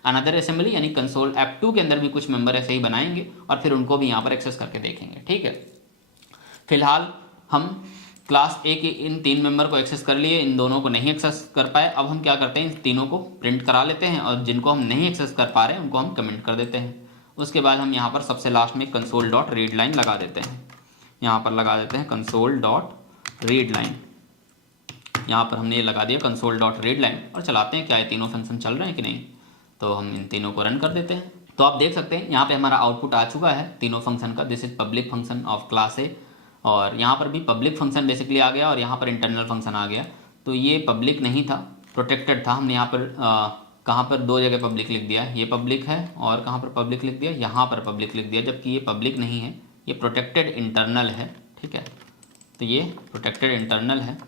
अनदर असेंबली यानी कंसोल F2 के अंदर भी कुछ मेंबर ऐसे ही बनाएंगे और फिर उनको भी यहाँ पर एक्सेस करके देखेंगे। ठीक है, फिलहाल हम क्लास ए के इन 3 मेंबर को एक्सेस कर लिए, इन दोनों को नहीं एक्सेस कर पाए। अब हम क्या करते हैं, इन तीनों को प्रिंट करा लेते हैं और जिनको हम नहीं एक्सेस कर पा रहे हैं उनको हम कमेंट कर देते हैं। उसके बाद हम यहाँ पर सबसे लास्ट में कंसोल डॉट रीड लाइन लगा देते हैं। यहाँ पर लगा देते हैं कंसोल डॉट रीड लाइन। यहाँ पर हमने ये लगा दिया कंसोल डॉट रीड लाइन और चलाते हैं क्या ये तीनों फंक्शन चल रहे हैं कि नहीं। तो हम इन तीनों को रन कर देते हैं। तो आप देख सकते हैं यहाँ पे हमारा आउटपुट आ चुका है तीनों फंक्शन का। This is public function of class ए, और यहाँ पर भी पब्लिक फंक्शन बेसिकली आ गया और यहाँ पर इंटरनल फंक्शन आ गया। तो ये पब्लिक नहीं था, प्रोटेक्टेड था। हमने यहाँ पर कहाँ पर 2 जगह पब्लिक लिख दिया, ये पब्लिक है और कहाँ पर पब्लिक लिख दिया, यहाँ पर पब्लिक लिख दिया, जबकि ये पब्लिक नहीं है, ये प्रोटेक्टेड इंटरनल है। ठीक है, तो ये प्रोटेक्टेड इंटरनल है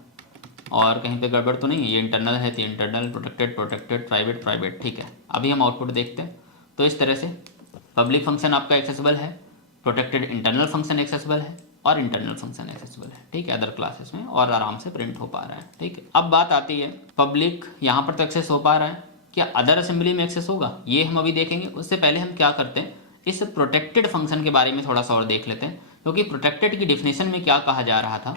और कहीं पे गड़बड़ तो नहीं है, ये इंटरनल है तो internal, protected protected, private private. ठीक है, अभी हम आउटपुट देखते हैं। तो इस तरह से पब्लिक फंक्शन आपका एक्सेसिबल है, प्रोटेक्टेड इंटरनल फंक्शन एक्सेसिबल है और इंटरनल फंक्शन एक्सेसिबल है। ठीक है, अदर क्लासेस में और आराम से प्रिंट हो पा रहा है। ठीक है, अब बात आती है पब्लिक यहाँ पर तो एक्सेस हो पा रहा है, क्या अदर असेंबली में एक्सेस होगा, ये हम अभी देखेंगे। उससे पहले हम क्या करते हैं, इस प्रोटेक्टेड फंक्शन के बारे में थोड़ा सा और देख लेते हैं, क्योंकि प्रोटेक्टेड की डिफिनेशन में क्या कहा जा रहा था।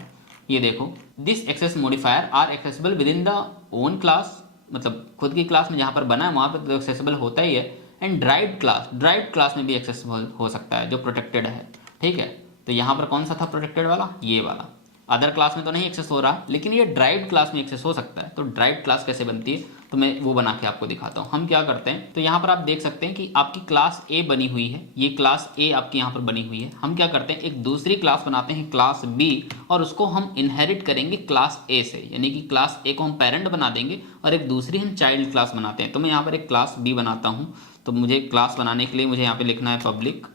ये देखो, this access modifier are accessible within the own class, मतलब खुद की क्लास में जहाँ पर बना है वहाँ पर तो एक्सेसिबल होता ही है। एंड ड्राइव्ड क्लास में भी एक्सेसिबल हो सकता है जो प्रोटेक्टेड है। ठीक है, तो यहाँ पर कौन सा था प्रोटेक्टेड वाला, ये वाला। अदर क्लास में तो नहीं एक्सेस हो रहा, लेकिन ये ड्राइव्ड क्लास में एक्सेस हो सकता है। तो ड्राइव्ड क्लास कैसे बनती है, तो मैं वो बना के आपको दिखाता हूँ। हम क्या करते हैं, तो यहाँ पर आप देख सकते हैं कि आपकी क्लास ए बनी हुई है, ये क्लास ए आपकी यहाँ पर बनी हुई है। हम क्या करते हैं, एक दूसरी क्लास बनाते हैं क्लास बी, और उसको हम इनहेरिट करेंगे क्लास ए से, यानी कि क्लास ए को हम पेरेंट बना देंगे और एक दूसरी हम चाइल्ड क्लास बनाते हैं। तो मैं यहाँ पर एक क्लास बी बनाता हूँ। तो मुझे क्लास बनाने के लिए मुझे यहाँ पे लिखना है पब्लिक।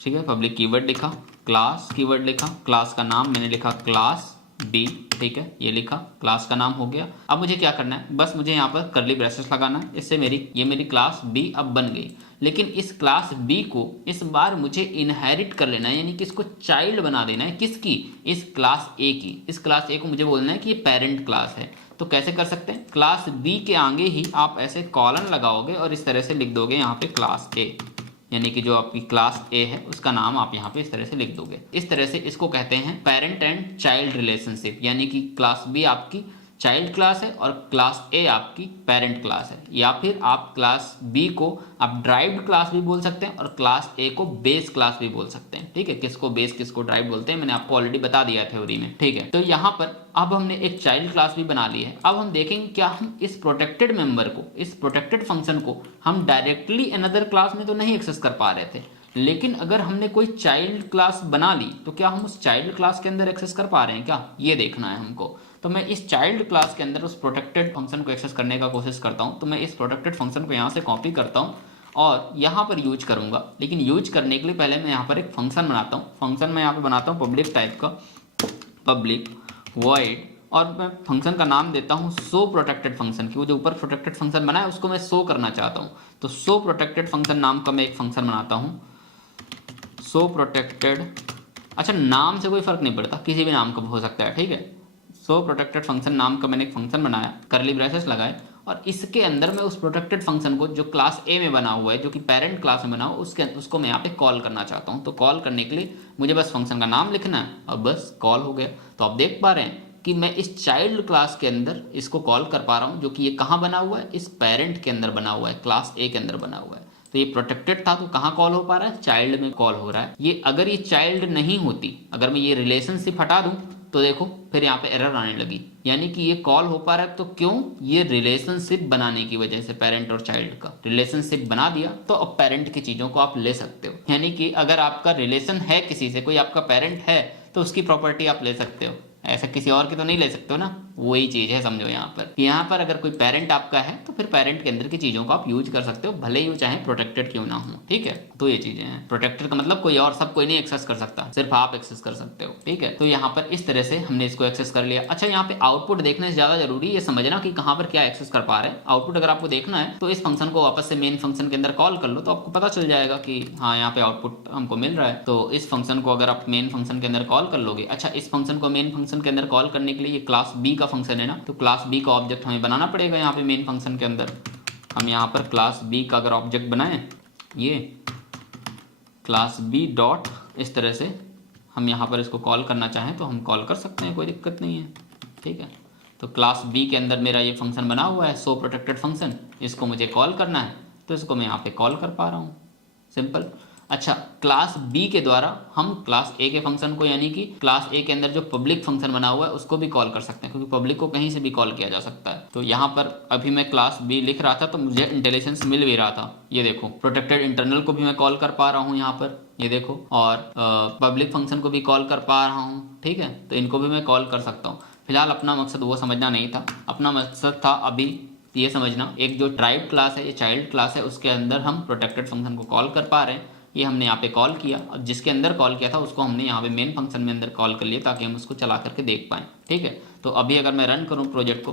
ठीक है, पब्लिक कीवर्ड लिखा, क्लास कीवर्ड लिखा, क्लास का नाम मैंने लिखा क्लास बी। ठीक है, ये लिखा, क्लास का नाम हो गया। अब मुझे क्या करना है, बस मुझे यहाँ पर कर्ली ब्रेसेस लगाना है। इससे मेरी क्लास बी अब बन गई। लेकिन इस क्लास बी को इस बार मुझे इनहेरिट कर लेना है, यानी कि इसको चाइल्ड बना देना है। किसकी, इस क्लास ए की। इस क्लास ए को मुझे बोलना है कि ये पेरेंट क्लास है। तो कैसे कर सकते हैं, क्लास बी के आगे ही आप ऐसे कॉलन लगाओगे और इस तरह से लिख दोगे यहाँ पे क्लास ए, यानी कि जो आपकी क्लास ए है उसका नाम आप यहाँ पे इस तरह से लिख दोगे। इस तरह से इसको कहते हैं पेरेंट एंड चाइल्ड रिलेशनशिप, यानी कि क्लास बी आपकी चाइल्ड क्लास है और क्लास ए आपकी पेरेंट क्लास है। या फिर आप क्लास बी को आप ड्राइव्ड क्लास भी बोल सकते हैं और क्लास ए को बेस क्लास भी बोल सकते हैं। ठीक है, किसको बेस किसको ड्राइव बोलते हैं मैंने आपको ऑलरेडी बता दिया है थ्योरी में। ठीक है, तो यहाँ पर अब हमने एक चाइल्ड क्लास भी बना ली है। अब हम देखेंगे क्या हम इस प्रोटेक्टेड मेंबर को, इस प्रोटेक्टेड फंक्शन को हम डायरेक्टली अनदर क्लास में तो नहीं एक्सेस कर पा रहे थे, लेकिन अगर हमने कोई चाइल्ड क्लास बना ली तो क्या हम उस चाइल्ड क्लास के अंदर एक्सेस कर पा रहे हैं क्या, ये देखना है हमको। तो मैं इस चाइल्ड क्लास के अंदर उस प्रोटेक्टेड फंक्शन को एक्सेस करने का कोशिश करता हूँ। तो मैं इस प्रोटेक्टेड फंक्शन को यहाँ से कॉपी करता हूँ और यहाँ पर यूज करूँगा। लेकिन यूज करने के लिए पहले मैं यहाँ पर एक फंक्शन बनाता हूँ। फंक्शन मैं यहाँ पर बनाता हूँ पब्लिक टाइप का, पब्लिक वॉइड, और मैं फंक्शन का नाम देता हूँ शो प्रोटेक्टेड फंक्शन की। वो जो ऊपर प्रोटेक्टेड फंक्शन बना है उसको मैं शो करना चाहता हूँ। तो शो प्रोटेक्टेड फंक्शन नाम का मैं एक फंक्शन बनाता हूँ, शो प्रोटेक्टेड। अच्छा, नाम से कोई फर्क नहीं पड़ता, किसी भी नाम का हो सकता है। ठीक है, शो प्रोटेक्टेड फंक्शन नाम का मैंने एक फंक्शन बनाया, करली ब्रेसेस लगाए, और इसके अंदर मैं उस प्रोटेक्टेड फंक्शन को जो क्लास ए में बना हुआ है, जो कि पेरेंट क्लास में बना हुआ उसको मैं यहाँ पे कॉल करना चाहता हूँ। तो कॉल करने के लिए मुझे बस फंक्शन का नाम लिखना है और बस कॉल हो गया। तो आप देख पा रहे हैं कि मैं इस चाइल्ड क्लास के अंदर इसको कॉल कर पा रहा हूँ, जो कि ये कहाँ बना हुआ है, इस पेरेंट के अंदर बना हुआ है, क्लास ए के अंदर बना हुआ है। तो ये प्रोटेक्टेड था तो कहाँ कॉल हो पा रहा है, चाइल्ड में कॉल हो रहा है। ये अगर ये चाइल्ड नहीं होती, अगर मैं ये रिलेशनशिप हटा दूं तो देखो फिर यहाँ पे एरर आने लगी, यानी कि ये कॉल हो पा रहा है। तो क्यों, ये रिलेशनशिप बनाने की वजह से, पेरेंट और चाइल्ड का रिलेशनशिप बना दिया तो अब पेरेंट की चीजों को आप ले सकते हो। यानी कि अगर आपका रिलेशन है किसी से, कोई आपका पेरेंट है, तो उसकी प्रॉपर्टी आप ले सकते हो। ऐसा किसी और की तो नहीं ले सकते हो ना, वही चीज है समझो। यहाँ पर अगर कोई पेरेंट आपका है तो फिर पेरेंट के अंदर की चीजों को आप यूज कर सकते हो, भले ही वो चाहे प्रोटेक्टेड क्यों ना हो। ठीक है, तो ये चीजें हैं। प्रोटेक्टेड का मतलब कोई और सब कोई नहीं एक्सेस कर सकता, सिर्फ आप एक्सेस कर सकते हो। ठीक है, तो यहाँ पर इस तरह से हमने इसको एक्सेस कर लिया। अच्छा, यहाँ पे आउटपुट देखने से ज्यादा जरूरी ये समझना कि कहाँ पर क्या एक्सेस कर पा रहे हैं। आउटपुट अगर आपको देखना है तो इस फंक्शन को वापस से मेन फंक्शन के अंदर कॉल कर लो, तो आपको पता चल जाएगा कि हाँ यहाँ पे आउटपुट हमको मिल रहा है। तो इस फंक्शन को अगर आप मेन फंक्शन के अंदर कॉल कर लोगे, अच्छा इस फंक्शन को मेन फंक्शन के अंदर कॉल करने के लिए ये क्लास बी का फंक्शन है ना, तो क्लास बी का ऑब्जेक्ट हमें बनाना पड़ेगा। यहाँ पे मेन फंक्शन के अंदर हम यहाँ पर क्लास बी का अगर ऑब्जेक्ट बनाएं, ये क्लास बी डॉट इस तरह से हम यहाँ पर इसको कॉल करना चाहें तो हम कॉल कर सकते हैं, कोई दिक्कत नहीं है। ठीक है, तो क्लास बी के अंदर मेरा ये फंक्शन बना हुआ है सो प्रोटेक्टेड फंक्शन, इसको मुझे कॉल करना है तो इसको मैं यहाँ पे कॉल कर पा रहा हूँ, सिंपल। अच्छा, क्लास बी के द्वारा हम क्लास ए के फंक्शन को, यानी कि क्लास ए के अंदर जो पब्लिक फंक्शन बना हुआ है उसको भी कॉल कर सकते हैं, क्योंकि पब्लिक को कहीं से भी कॉल किया जा सकता है। तो यहाँ पर अभी मैं क्लास बी लिख रहा था तो मुझे इंटेलिजेंस मिल भी रहा था, ये देखो प्रोटेक्टेड इंटरनल को भी मैं कॉल कर पा रहा हूँ यहाँ पर, ये देखो, और पब्लिक फंक्शन को भी कॉल कर पा रहा हूँ। ठीक है, तो इनको भी मैं कॉल कर सकता हूँ। फिलहाल अपना मकसद वो समझना नहीं था, अपना मकसद था अभी ये समझना एक जो ड्राइव क्लास है, ये चाइल्ड क्लास है, उसके अंदर हम प्रोटेक्टेड फंक्शन को कॉल कर पा रहे हैं। ये हमने यहाँ पे कॉल किया और जिसके अंदर कॉल किया था उसको हमने यहाँ पे मेन फंक्शन में अंदर कॉल कर लिया ताकि हम उसको चला करके देख पाएँ। ठीक है, तो अभी अगर मैं रन करूँ प्रोजेक्ट को,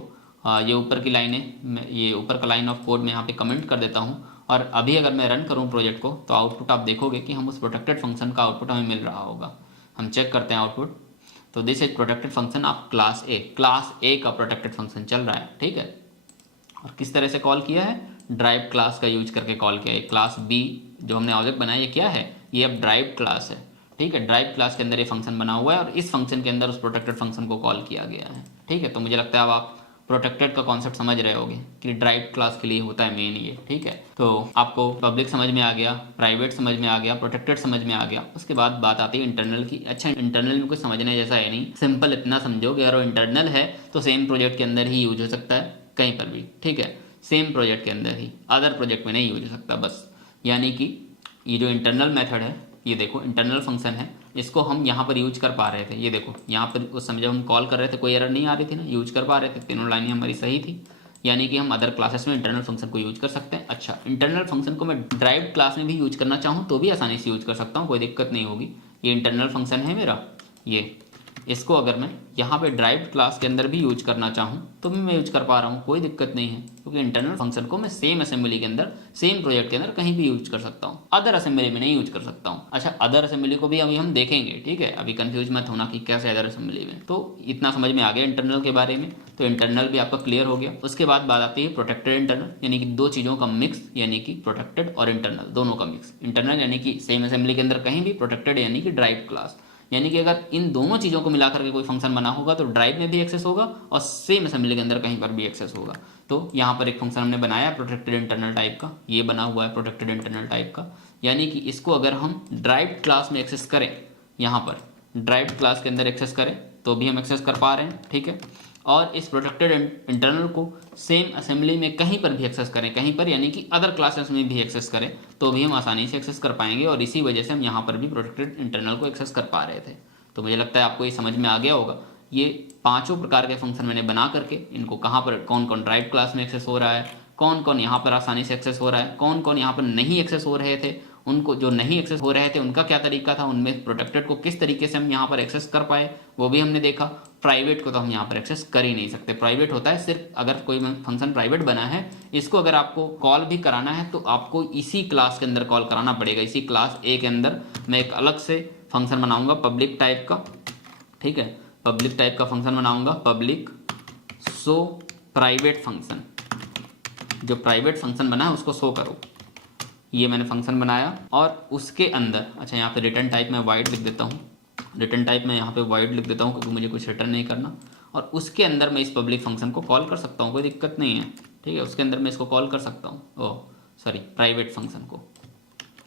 ये ऊपर की लाइनें, ये ऊपर का लाइन ऑफ कोड में यहाँ पे कमेंट कर देता हूँ, और अभी अगर मैं रन करूँ प्रोजेक्ट को तो आउटपुट आप देखोगे कि हम उस प्रोटेक्टेड फंक्शन का आउटपुट हमें मिल रहा होगा। हम चेक करते हैं आउटपुट, तो this is protected function of class ए का प्रोटेक्टेड फंक्शन चल रहा है। ठीक है, और किस तरह से कॉल किया है, ड्राइव क्लास का यूज करके कॉल किया है। क्लास बी जो हमने ऑब्जेक्ट बनाया ये क्या है, ये अब ड्राइव क्लास है। ठीक है, ड्राइव क्लास के अंदर ये फंक्शन बना हुआ है और इस फंक्शन के अंदर उस प्रोटेक्टेड फंक्शन को कॉल किया गया है। ठीक है, तो मुझे लगता है अब आप प्रोटेक्टेड का कॉन्सेप्ट समझ रहे होगे कि ड्राइव क्लास के लिए होता है मेन ये। ठीक है, तो आपको पब्लिक समझ में आ गया, प्राइवेट समझ में आ गया, प्रोटेक्टेड समझ में आ गया। उसके बाद बात आती है इंटरनल की। अच्छा, इंटरनल में कुछ समझने जैसा है नहीं, सिंपल इतना समझो कि अगर वो इंटरनल है तो सेम प्रोजेक्ट के अंदर ही यूज हो सकता है, कहीं पर भी। ठीक है, सेम प्रोजेक्ट के अंदर ही, अदर प्रोजेक्ट में नहीं यूज हो सकता बस। यानी कि ये जो इंटरनल मेथड है, ये देखो इंटरनल फंक्शन है, इसको हम यहाँ पर यूज कर पा रहे थे। ये देखो यहाँ पर उस समय जब हम कॉल कर रहे थे कोई एरर नहीं आ रही थी ना, यूज कर पा रहे थे, तीनों लाइनें हमारी सही थी। यानी कि हम अदर क्लासेस में इंटरनल फंक्शन को यूज कर सकते हैं। अच्छा, इंटरनल फंक्शन को मैं ड्राइव क्लास में भी यूज करना चाहूँ तो भी आसानी से यूज कर सकता हूँ, कोई दिक्कत नहीं होगी। ये इंटरनल फंक्शन है मेरा, ये इसको अगर मैं यहाँ पे ड्राइव क्लास के अंदर भी यूज करना चाहूँ तो भी मैं यूज कर पा रहा हूँ, कोई दिक्कत नहीं है, क्योंकि इंटरनल फंक्शन को मैं सेम असेंबली के अंदर, सेम प्रोजेक्ट के अंदर कहीं भी यूज कर सकता हूँ, अदर असेंबली में नहीं यूज कर सकता हूँ। अच्छा, अदर असेंबली को भी अभी हम देखेंगे। ठीक है, अभी कंफ्यूज मत होना कि कैसे अदर असेंबली में। तो इतना समझ में आ गया इंटरनल के बारे में, तो इंटरनल भी आपका क्लियर हो गया। उसके बाद बात आती है प्रोटेक्टेड इंटरनल, यानी कि दो चीज़ों का मिक्स, यानी कि प्रोटेक्टेड और इंटरनल दोनों का मिक्स। इंटरनल यानी कि सेम असेंबली के अंदर कहीं भी, प्रोटेक्टेड यानी कि ड्राइव क्लास, यानी कि अगर इन दोनों चीज़ों को मिलाकर के कोई फंक्शन बना होगा तो ड्राइव में भी एक्सेस होगा और सेम असेंबली के अंदर कहीं पर भी एक्सेस होगा। तो यहाँ पर एक फंक्शन हमने बनाया प्रोटेक्टेड इंटरनल टाइप का, ये बना हुआ है प्रोटेक्टेड इंटरनल टाइप का, यानी कि इसको अगर हम ड्राइव क्लास में एक्सेस करें, यहाँ पर ड्राइव क्लास के अंदर एक्सेस करें तो भी हम एक्सेस कर पा रहे हैं। ठीक है, और इस प्रोटेक्टेड इंटरनल को सेम असेंबली में कहीं पर भी एक्सेस करें, कहीं पर यानी कि अदर क्लासेस में भी एक्सेस करें तो भी हम आसानी से एक्सेस कर पाएंगे, और इसी वजह से हम यहाँ पर भी प्रोटेक्टेड इंटरनल को एक्सेस कर पा रहे थे। तो मुझे लगता है आपको ये समझ में आ गया होगा। ये पांचों प्रकार के फंक्शन मैंने बना करके इनको कहाँ पर कौन कौन ड्राइव क्लास में एक्सेस हो रहा है, कौन कौन यहाँ पर आसानी से एक्सेस हो रहा है, कौन कौन यहाँ पर नहीं एक्सेस हो रहे थे, उनको जो नहीं एक्सेस हो रहे थे उनका क्या तरीका था, उनमें प्रोटेक्टेड को किस तरीके से हम यहाँ पर एक्सेस कर पाए वो भी हमने देखा। प्राइवेट को तो हम यहाँ पर एक्सेस कर ही नहीं सकते, प्राइवेट होता है सिर्फ अगर कोई फंक्शन प्राइवेट बना है, इसको अगर आपको कॉल भी कराना है तो आपको इसी क्लास के अंदर कॉल कराना पड़ेगा। इसी क्लास ए के अंदर मैं एक अलग से फंक्शन बनाऊंगा पब्लिक टाइप का। ठीक है, पब्लिक टाइप का फंक्शन बनाऊंगा, पब्लिक सो प्राइवेट फंक्शन, जो प्राइवेट फंक्शन बना है उसको शो करो, ये मैंने फंक्शन बनाया। और उसके अंदर, अच्छा यहाँ पे रिटर्न टाइप में वाइड लिख देता हूँ, रिटर्न टाइप में यहाँ पे वाइड लिख देता हूँ क्योंकि मुझे कुछ रिटर्न नहीं करना, और उसके अंदर मैं इस पब्लिक फंक्शन को कॉल कर सकता हूँ, कोई दिक्कत नहीं है। ठीक है, उसके अंदर मैं इसको कॉल कर सकता हूँ, ओह सॉरी प्राइवेट फंक्शन को,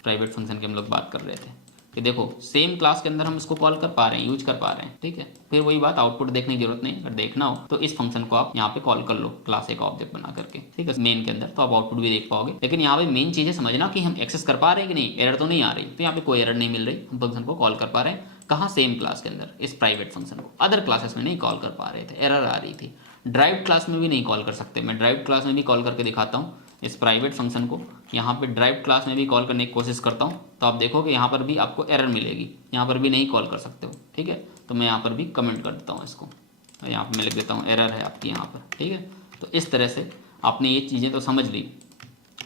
प्राइवेट फंक्शन की हम लोग बात कर रहे थे कि देखो सेम क्लास के अंदर हम इसको कॉल कर पा रहे हैं, यूज कर पा रहे हैं। ठीक है, फिर वही बात, आउटपुट देखने की जरूरत नहीं, अगर देखना हो तो इस फंक्शन को आप यहाँ पे कॉल कर लो क्लास ए का ऑब्जेक्ट बना करके। ठीक है, मेन के अंदर तो आप आउटपुट भी देख पाओगे, लेकिन यहाँ पे मेन चीज़ है समझना कि हम एक्सेस कर पा रहे हैं कि नहीं, एरर तो नहीं आ रही। तो यहाँ पे कोई एरर नहीं मिल रही, हम फंक्शन को कॉल कर पा रहे हैं, कहाँ, सेम क्लास के अंदर, इस प्राइवेट फंक्शन को। अदर क्लासेस में नहीं कॉल कर पा रहे थे, एरर आ रही थी। ड्राइव क्लास में भी नहीं कॉल कर सकते, मैं ड्राइव क्लास में भी कॉल करके दिखाता हूँ इस प्राइवेट फंक्शन को, यहाँ पे ड्राइव क्लास में भी कॉल करने की कोशिश करता हूँ तो आप देखोगे यहाँ पर भी आपको एरर मिलेगी, यहाँ पर भी नहीं कॉल कर सकते हो। ठीक है, तो मैं यहाँ पर भी कमेंट कर देता हूँ इसको, तो यहाँ पर मैं लिख देता हूँ एरर है आपकी यहाँ पर। ठीक है, तो इस तरह से आपने ये चीज़ें तो समझ ली।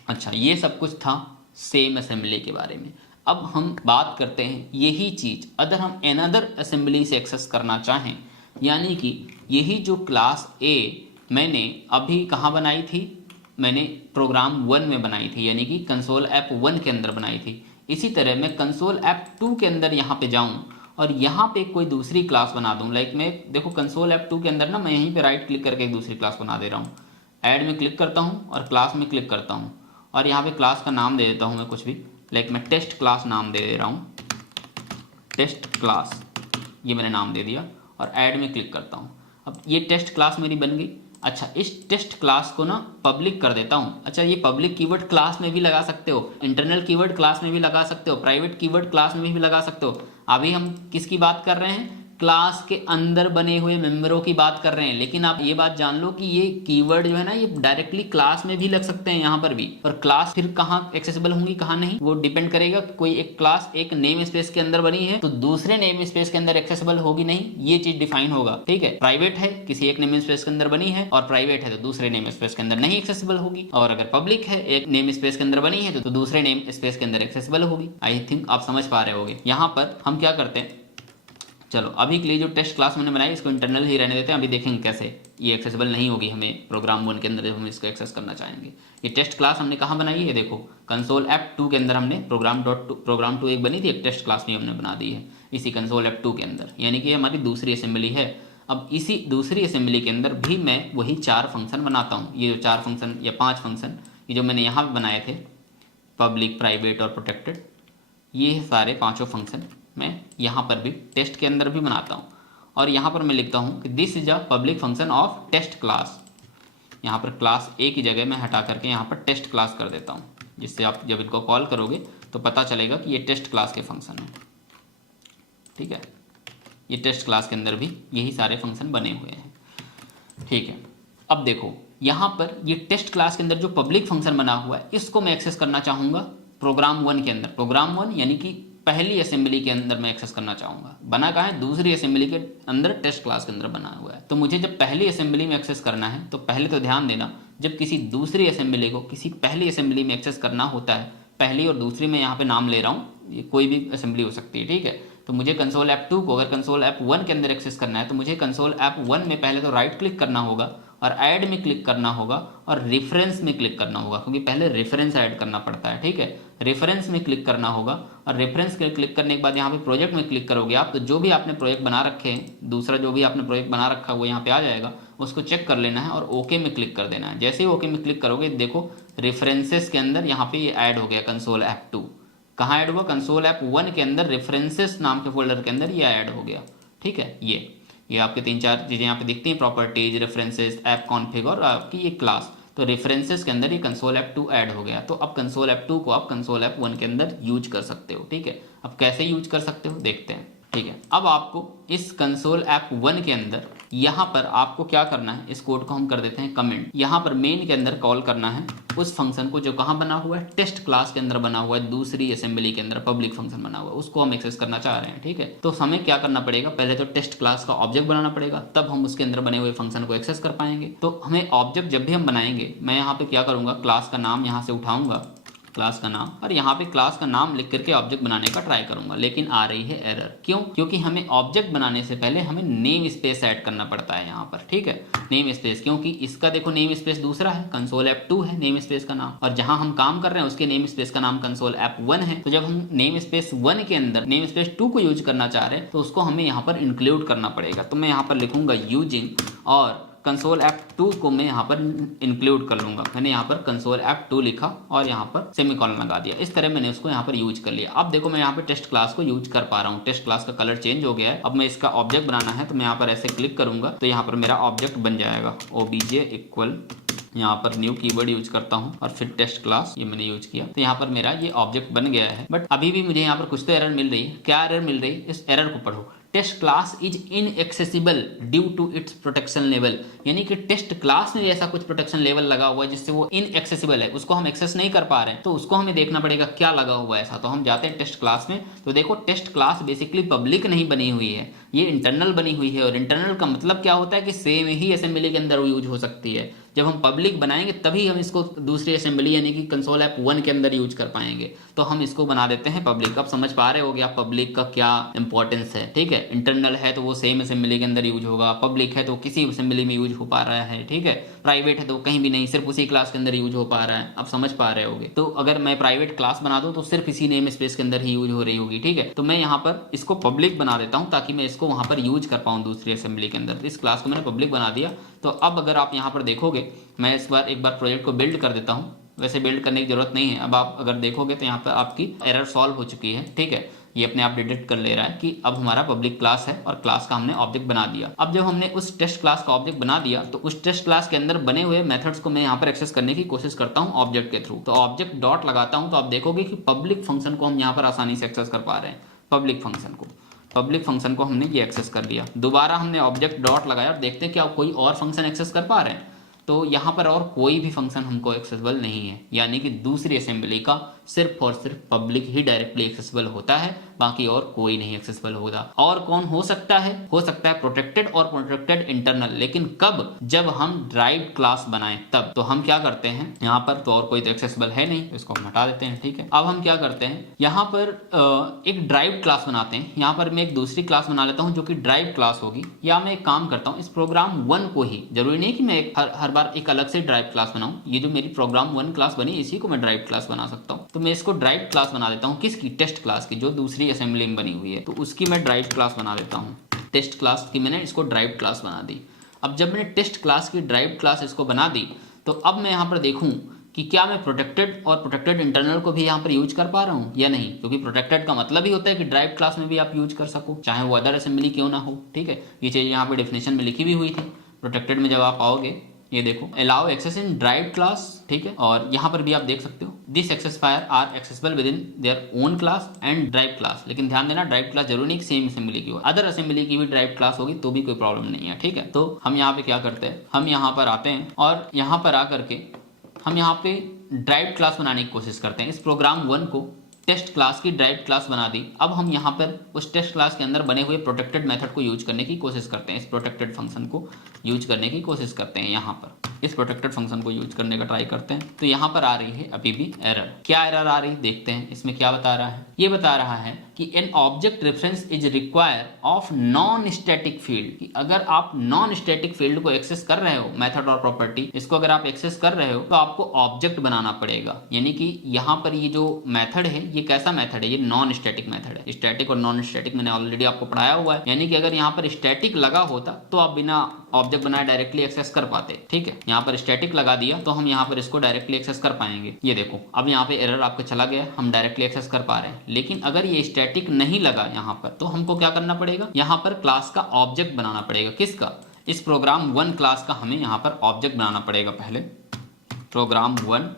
अच्छा, ये सब कुछ था सेम असेंबली के बारे में। अब हम बात करते हैं यही चीज़ अगर हम अनदर असेंबली से एक्सेस करना चाहें, यानी कि यही जो क्लास ए मैंने अभी कहाँ बनाई थी, मैंने प्रोग्राम 1 में बनाई थी, यानी कि कंसोल ऐप 1 के अंदर बनाई थी। इसी तरह मैं कंसोल ऐप 2 के अंदर यहाँ पे जाऊँ और यहाँ पे कोई दूसरी क्लास बना दूं, लाइक मैं देखो कंसोल F2 के अंदर ना मैं यहीं पे राइट क्लिक करके एक दूसरी क्लास बना दे रहा हूँ। ऐड में क्लिक करता हूँ और क्लास में क्लिक करता हूँ और यहाँ पे क्लास का नाम दे देता हूँ मैं कुछ भी, लाइक मैं टेस्ट क्लास नाम दे रहा हूँ, टेस्ट क्लास, ये मैंने नाम दे दिया और ऐड में क्लिक करता हूँ। अब ये टेस्ट क्लास मेरी बन गई। अच्छा, इस टेस्ट क्लास को ना पब्लिक कर देता हूँ। अच्छा, ये पब्लिक कीवर्ड क्लास में भी लगा सकते हो, इंटरनल कीवर्ड क्लास में भी लगा सकते हो, प्राइवेट कीवर्ड क्लास में भी लगा सकते हो। अभी हम किसकी बात कर रहे हैं, क्लास के अंदर बने हुए मेंबरों की बात कर रहे हैं। लेकिन आप ये बात जान लो कि ये कीवर्ड जो है ना, ये डायरेक्टली क्लास में भी लग सकते हैं यहाँ पर भी। और क्लास फिर कहाँ एक्सेसिबल होंगी कहाँ नहीं, वो डिपेंड करेगा। कोई एक क्लास एक नेम स्पेस के अंदर बनी है तो दूसरे नेम स्पेस के अंदर एक्सेसिबल होगी नहीं, ये चीज डिफाइन होगा। ठीक है, प्राइवेट है किसी एक नेम स्पेस के अंदर बनी है और प्राइवेट है तो दूसरे नेम स्पेस के अंदर नहीं एक्सेसिबल होगी, और अगर पब्लिक है एक नेम स्पेस के अंदर बनी है तो दूसरे नेम स्पेस के अंदर एक्सेसिबल होगी। आई थिंक आप समझ पा रहे होगे। यहाँ पर हम क्या करते हैं, चलो अभी के लिए जो टेस्ट क्लास मैंने बनाई इसको इंटरनल ही रहने देते हैं। अभी देखेंगे कैसे ये एक्सेसिबल नहीं होगी हमें प्रोग्राम 1 के अंदर जब हम इसको एक्सेस करना चाहेंगे। ये टेस्ट क्लास हमने कहाँ बनाई है, देखो कंसोल F2 के अंदर हमने प्रोग्राम 2 एक बनी थी, एक टेस्ट क्लास भी हमने बना दी है इसी कंसोल F2 के अंदर, यानी कि हमारी दूसरी असेंबली है। अब इसी दूसरी असेंबली के अंदर भी मैं वही 4 फंक्शन बनाता हूँ। ये जो 4 फंक्शन या 5 फंक्शन ये जो मैंने यहाँ पे बनाए थे, पब्लिक, प्राइवेट और प्रोटेक्टेड, ये सारे पाँचों फंक्शन मैं यहाँ पर भी टेस्ट के अंदर भी बनाता हूँ। और यहाँ पर मैं लिखता हूँ कि this is a public function of test class. यहाँ पर क्लास ए की जगह मैं हटा करके यहाँ पर टेस्ट क्लास कर देता हूँ, जिससे आप जब इनको कॉल करोगे तो पता चलेगा कि ये टेस्ट क्लास के फंक्शन है। ठीक है, ये टेस्ट क्लास के अंदर भी यही सारे फंक्शन बने हुए हैं। ठीक है, अब देखो यहाँ पर ये टेस्ट क्लास के अंदर जो पब्लिक फंक्शन बना हुआ है इसको मैं एक्सेस करना चाहूँगा प्रोग्राम 1 के अंदर। प्रोग्राम 1 यानी कि पहली असेंबली के अंदर मैं एक्सेस करना चाहूँगा। बना कहाँ है, दूसरी असेंबली के अंदर टेस्ट क्लास के अंदर बना हुआ है। तो मुझे जब पहली असेंबली में एक्सेस करना है तो पहले तो ध्यान देना, जब किसी दूसरी असेंबली को किसी पहली असेंबली में एक्सेस करना होता है, पहली और दूसरी में यहाँ पे नाम ले रहा हूँ, ये कोई भी असेंबली हो सकती है। ठीक है, तो मुझे कंसोल F2 को अगर कंसोल F1 के अंदर एक्सेस करना है तो मुझे कंसोल F1 में पहले तो राइट क्लिक करना होगा और ऐड में क्लिक करना होगा और रेफरेंस में क्लिक करना होगा, क्योंकि पहले रेफरेंस ऐड करना पड़ता है। ठीक है, रेफरेंस में क्लिक करना होगा और रेफरेंस के क्लिक करने के बाद यहाँ पे प्रोजेक्ट में क्लिक करोगे आप, तो जो भी आपने प्रोजेक्ट बना रखे हैं, दूसरा जो भी आपने प्रोजेक्ट बना रखा है वो यहाँ पे आ जाएगा, उसको चेक कर लेना है और ओके में क्लिक कर देना है। जैसे ही ओके में क्लिक करोगे देखो रेफरेंसेस के अंदर यहाँ पे ये ऐड हो गया कंसोल F2। कहाँ ऐड हुआ, कंसोल F1 के अंदर रेफरेंसेस नाम के फोल्डर के अंदर ये ऐड हो गया। ठीक है, ये आपके 3-4 चीज़ें यहाँ पे दिखती हैं, प्रॉपर्टीज, रेफरेंसेस, ऐप कॉन्फ़िग और आपकी ये क्लास। तो रेफरेंसेस के अंदर ये कंसोल F2 ऐड हो गया। तो अब कंसोल F2 को आप कंसोल F1 के अंदर यूज कर सकते हो। ठीक है, अब कैसे यूज कर सकते हो देखते हैं। ठीक है, अब आपको इस कंसोल F1 के अंदर यहाँ पर आपको क्या करना है, इस कोड को हम कर देते हैं कमेंट। यहाँ पर मेन के अंदर कॉल करना है उस फंक्शन को जो कहाँ बना हुआ है, टेस्ट क्लास के अंदर बना हुआ है, दूसरी असेंबली के अंदर पब्लिक फंक्शन बना हुआ है, उसको हम एक्सेस करना चाह रहे हैं। ठीक है, तो हमें क्या करना पड़ेगा, पहले तो टेस्ट क्लास का ऑब्जेक्ट बनाना पड़ेगा, तब हम उसके अंदर बने हुए फंक्शन को एक्सेस कर पाएंगे। तो हमें ऑब्जेक्ट जब भी हम बनाएंगे, मैं यहाँ पे क्या करूँगा, क्लास का नाम यहाँ से उठाऊंगा, क्लास का नाम, और यहाँ पे क्लास का नाम लिख करके ऑब्जेक्ट बनाने का ट्राई करूंगा, लेकिन आ रही है एरर। क्यों, क्योंकि हमें ऑब्जेक्ट बनाने से पहले हमें नेम स्पेस ऐड करना पड़ता है यहाँ पर। ठीक है, नेम स्पेस, क्योंकि इसका देखो नेम स्पेस दूसरा है, कंसोल F2 है नेम स्पेस का नाम, और जहां हम काम कर रहे हैं उसके नेम स्पेस का नाम कंसोल F1 है। तो जब हम नेम स्पेस 1 के अंदर नेम स्पेस 2 को यूज करना चाह रहे हैं तो उसको हमें यहाँ पर इंक्लूड करना पड़ेगा। तो मैं यहाँ पर लिखूंगा यूजिंग, और कंसोल F2 को मैं यहाँ पर इंक्लूड कर लूंगा। मैंने यहाँ पर कंसोल F2 लिखा और यहाँ पर सेमीकोलन लगा दिया। इस तरह मैंने उसको यहाँ पर यूज कर लिया। अब देखो मैं यहाँ पे टेस्ट क्लास को यूज कर पा रहा हूँ, टेस्ट क्लास का कलर चेंज हो गया है। अब मैं इसका ऑब्जेक्ट बनाना है तो मैं यहाँ पर ऐसे क्लिक करूंगा तो यहाँ पर मेरा ऑब्जेक्ट बन जाएगा, obj इक्वल, यहाँ पर न्यू कीवर्ड यूज करता हूँ और फिर टेस्ट क्लास, ये मैंने यूज किया, तो यहाँ पर मेरा ये ऑब्जेक्ट बन गया है। बट अभी भी मुझे यहाँ पर कुछ तो एरर मिल रही है। क्या एरर मिल रही है, इस एरर को पढ़ो। Test class is inaccessible due to its protection level, यानी कि टेस्ट क्लास में ऐसा कुछ प्रोटेक्शन लेवल लगा हुआ है जिससे वो इनएक्सेसिबल है, उसको हम एक्सेस नहीं कर पा रहे हैं। तो उसको हमें देखना पड़ेगा क्या लगा हुआ है ऐसा। तो हम जाते हैं टेस्ट क्लास में, तो देखो टेस्ट क्लास बेसिकली पब्लिक नहीं बनी हुई है, ये इंटरनल बनी हुई है। और इंटरनल का मतलब क्या होता है कि सेम ही असेंबली के अंदर यूज हो सकती है। जब हम पब्लिक बनाएंगे तभी हम इसको दूसरी असेंबली यानी कि कंसोल ऐप 1 के अंदर यूज कर पाएंगे। तो हम इसको बना देते हैं पब्लिक। अब समझ पा रहे होगे आप पब्लिक का क्या इंपॉर्टेंस है, ठीक है। इंटरनल है तो वो सेम असेंबली के अंदर यूज होगा, पब्लिक है तो किसी असेंबली में यूज हो पा रहा है, ठीक है। प्राइवेट है तो कहीं भी नहीं, सिर्फ उसी क्लास के अंदर यूज हो पा रहा है। अब समझ पा रहे होगे। तो अगर मैं प्राइवेट क्लास बना दूं तो सिर्फ इसी नेम स्पेस के अंदर ही यूज हो रही होगी, ठीक है। तो मैं यहाँ पर इसको पब्लिक बना देता हूँ ताकि मैं इसको वहां पर यूज कर पाऊँ दूसरी असेंबली के अंदर। इस क्लास को मैंने पब्लिक बना दिया। तो अब अगर आप यहाँ पर देखोगे, मैं इस बार एक बार प्रोजेक्ट को बिल्ड कर देता हूँ। वैसे बिल्ड करने की जरूरत नहीं है। अब आप अगर देखोगे तो यहाँ पर आपकी एरर सॉल्व हो चुकी है, ठीक है। ये अपने आप डिटेक्ट कर ले रहा है कि अब हमारा पब्लिक क्लास है और क्लास का हमने ऑब्जेक्ट बना दिया। अब जब हमने उस टेस्ट क्लास का ऑब्जेक्ट बना दिया तो उस टेस्ट क्लास के अंदर बने हुए मेथड्स को मैं यहाँ पर एक्सेस करने की कोशिश करता हूँ ऑब्जेक्ट के थ्रू। तो ऑब्जेक्ट डॉट लगाता हूँ तो आप देखोगे कि पब्लिक फंक्शन को हम यहाँ पर आसानी से एक्सेस कर पा रहे हैं। पब्लिक फंक्शन को हमने ये एक्सेस कर लिया। दोबारा हमने ऑब्जेक्ट डॉट लगाया और देखते हैं कि आप कोई और फंक्शन एक्सेस कर पा रहे हैं। तो यहाँ पर और कोई भी फंक्शन हमको एक्सेसिबल नहीं है, यानी कि दूसरी असेंबली का सिर्फ और सिर्फ पब्लिक ही डायरेक्टली एक्सेसिबल होता है, बाकी और कोई नहीं एक्सेसिबल होगा। और कौन हो सकता है? हो सकता है प्रोटेक्टेड और प्रोटेक्टेड इंटरनल। लेकिन कब? जब हम ड्राइव्ड क्लास बनाएं तब। तो हम क्या करते हैं, यहाँ पर तो और कोई तो एक्सेसिबल है नहीं, इसको हम हटा देते हैं, ठीक है। अब हम क्या करते हैं, यहाँ पर एक ड्राइव्ड क्लास बनाते हैं। यहाँ पर मैं एक दूसरी क्लास बना लेता हूँ जो कि ड्राइव्ड क्लास होगी। या मैं एक काम करता हूँ, इस प्रोग्राम 1 को ही, जरूरी नहीं कि मैं हर बार एक अलग से ड्राइव्ड क्लास बनाऊं। ये जो मेरी प्रोग्राम 1 क्लास बनी इसी को मैं ड्राइव्ड क्लास बना सकता हूँ। तो मैं इसको ड्राइव्ड क्लास बना देता हूँ। किसकी? टेस्ट क्लास की, जो दूसरी असेंबली में बनी हुई है। तो उसकी मैं ड्राइव्ड क्लास बना देता हूँ। टेस्ट क्लास की मैंने इसको ड्राइव्ड क्लास बना दी। अब जब मैंने टेस्ट क्लास की ड्राइव्ड क्लास इसको बना दी तो अब मैं यहाँ पर देखूँ कि क्या मैं प्रोटेक्टेड और प्रोटेक्टेड इंटरनल को भी यहाँ पर यूज कर पा रहा हूँ या नहीं। क्योंकि प्रोटेक्टेड का मतलब ही होता है कि ड्राइव्ड क्लास में भी आप यूज कर सको, चाहे वो अदर असेंबली क्यों ना हो, ठीक है। ये चीज़ यहाँ पे डेफिनेशन में लिखी भी हुई थी। प्रोटेक्टेड में जब आप आओगे, ये देखो, allow access in derived class, ठीक है। और यहाँ पर भी आप देख सकते हो this accessifier are accessible within their own class and derived class. लेकिन ध्यान देना, ड्राइव्ड क्लास जरूरी नहीं सेम असेंबली की हो, अदर असेंबली की भी ड्राइव्ड क्लास होगी तो भी कोई प्रॉब्लम नहीं है, ठीक है। तो हम यहाँ पे क्या करते हैं, हम यहाँ पर आते हैं और यहाँ पर आकर के हम यहाँ पे ड्राइव्ड क्लास बनाने की कोशिश करते हैं। इस प्रोग्राम 1 को टेस्ट क्लास की ड्राइव्ड क्लास बना दी। अब हम यहाँ पर उस टेस्ट क्लास के अंदर बने हुए प्रोटेक्टेड मेथड को यूज करने की कोशिश करते हैं। इस प्रोटेक्टेड फंक्शन को यूज करने की कोशिश करते हैं। यहाँ पर इस प्रोटेक्टेड फंक्शन को यूज करने का ट्राई करते हैं। तो यहाँ पर आ रही है अभी भी एरर। क्या एरर आ रही देखते हैं। इसमें क्या बता रहा है, ये बता रहा है कि an object reference is require of non static field. कि अगर आप नॉन स्टैटिक फील्ड को एक्सेस कर रहे हो, मेथड और प्रॉपर्टी, इसको अगर आप एक्सेस कर रहे हो तो आपको ऑब्जेक्ट बनाना पड़ेगा। यानी कि यहाँ पर ये जो मेथड है ये कैसा मेथड है, ये नॉन स्टैटिक मेथड है। स्टैटिक और नॉन स्टैटिक मैंने ऑलरेडी आपको पढ़ाया हुआ है। यानी कि अगर यहाँ पर स्टैटिक लगा होता तो आप बिना ऑब्जेक्ट बनाए डायरेक्टली एक्सेस कर पाते, ठीक है। यहाँ पर स्टैटिक लगा दिया तो हम यहाँ पर इसको डायरेक्टली एक्सेस कर पाएंगे। ये देखो, अब यहाँ पे एरर आपका चला गया, हम डायरेक्टली एक्सेस कर पा रहे हैं। लेकिन अगर ये स्टैटिक नहीं लगा यहाँ पर तो हमको क्या करना पड़ेगा, यहाँ पर क्लास का ऑब्जेक्ट बनाना पड़ेगा। किसका? इस प्रोग्राम 1 क्लास का हमें यहाँ पर ऑब्जेक्ट बनाना पड़ेगा। पहले प्रोग्राम 1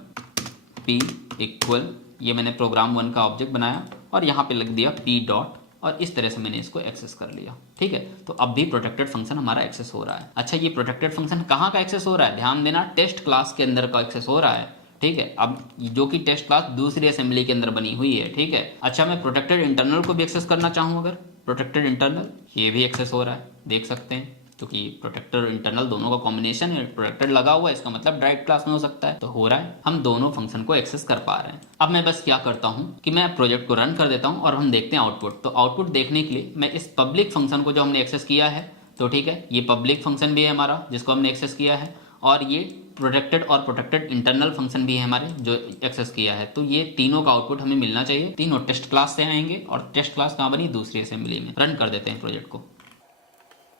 p इक्वल, ये मैंने प्रोग्राम 1 का ऑब्जेक्ट बनाया और यहाँ पे लिख दिया p डॉट, और इस तरह से मैंने इसको एक्सेस कर लिया, ठीक है। तो अब भी प्रोटेक्टेड फंक्शन हमारा एक्सेस हो रहा है। अच्छा, ये प्रोटेक्टेड फंक्शन कहाँ का एक्सेस हो रहा है? ध्यान देना, टेस्ट क्लास के अंदर का एक्सेस हो रहा है, ठीक है। अब जो कि टेस्ट क्लास दूसरी असेंबली के अंदर बनी हुई है, ठीक है। अच्छा, मैं प्रोटेक्टेड इंटरनल को भी एक्सेस करना चाहूँ, अगर प्रोटेक्टेड इंटरनल, ये भी एक्सेस हो रहा है, देख सकते हैं। क्योंकि प्रोटेक्टर इंटरनल दोनों का कॉम्बिनेशन है, प्रोटेक्टेड लगा हुआ है, इसका मतलब ड्राइव्ड क्लास में हो सकता है। तो हो रहा है, हम दोनों फंक्शन को एक्सेस कर पा रहे हैं। अब मैं बस क्या करता हूं कि मैं प्रोजेक्ट को रन कर देता हूं और हम देखते हैं आउटपुट। तो आउटपुट देखने के लिए मैं इस पब्लिक फंक्शन को जो हमने एक्सेस किया है, तो ठीक है, ये पब्लिक फंक्शन भी है हमारा जिसको हमने एक्सेस किया है, और ये प्रोटेक्टेड और प्रोटेक्टेड इंटरनल फंक्शन भी है हमारे जो एक्सेस किया है। तो ये तीनों का आउटपुट हमें मिलना चाहिए। तीनों टेस्ट क्लास से आएंगे और टेस्ट क्लास कहाँ बनी? दूसरी असेंबली में। रन कर देते हैं प्रोजेक्ट को।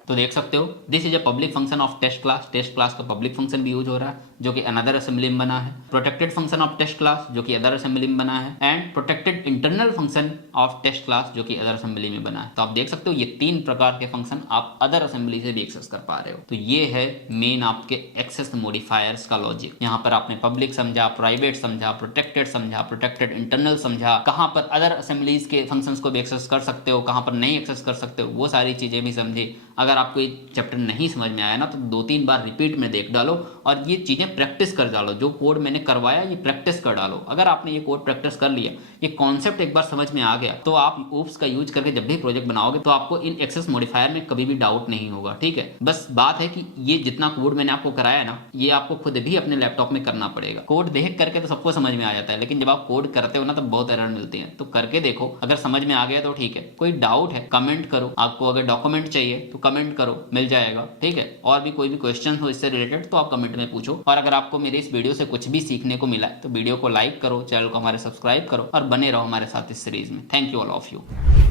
तो देख सकते हो, this is a public function of test class. Test class का पब्लिक फंक्शन भी यूज हो रहा है जो कि अनदर असेंबली में बना है। Protected function of test class जो कि अदर असेंबली में बना है, and protected internal function of test class जो कि अदर असेंबली में बना है। तो आप देख सकते हो ये 3 प्रकार के फंक्शन आप अदर असेंबली से भी एक्सेस कर पा रहे हो। तो ये है मेन आपके एक्सेस मॉडिफायर्स का लॉजिक। यहाँ पर आपने पब्लिक समझा, प्राइवेट समझा, प्रोटेक्टेड समझा, प्रोटेक्टेड इंटरनल समझा, कहाँ पर अदर असेंबलीज के फंक्शंस को भी एक्सेस कर सकते हो, कहाँ पर नहीं एक्सेस कर सकते हो, वो सारी चीजें भी समझे। अगर आपको ये चैप्टर नहीं समझ में आया ना तो 2-3 बार रिपीट में देख डालो और ये चीजें प्रैक्टिस कर डालो। जो कोड मैंने करवाया ये प्रैक्टिस कर डालो। अगर आपने ये कोड प्रैक्टिस कर लिया, ये कॉन्सेप्ट एक बार समझ में आ गया, तो आप ओप्स का यूज करके जब भी प्रोजेक्ट बनाओगे तो आपको इन एक्सेस मॉडिफायर में कभी भी डाउट नहीं होगा। ठीक है, बस बात है कि ये जितना कोड मैंने आपको कराया ना, ये आपको खुद भी अपने लैपटॉप में करना पड़ेगा। कोड देख करके तो सबको समझ में आ जाता है, लेकिन जब आप कोड करते हो ना तो बहुत एरर मिलते हैं। तो करके देखो, अगर समझ में आ गया तो ठीक है। कोई डाउट है कमेंट करो, आपको अगर डॉक्यूमेंट चाहिए तो कमेंट करो, मिल जाएगा। ठीक है, और भी कोई भी क्वेश्चन हो इससे रिलेटेड तो आप कमेंट में पूछो। और अगर आपको मेरे इस वीडियो से कुछ भी सीखने को मिला तो वीडियो को लाइक करो, चैनल को हमारे सब्सक्राइब करो और बने रहो हमारे साथ इस सीरीज में। Thank you all of you.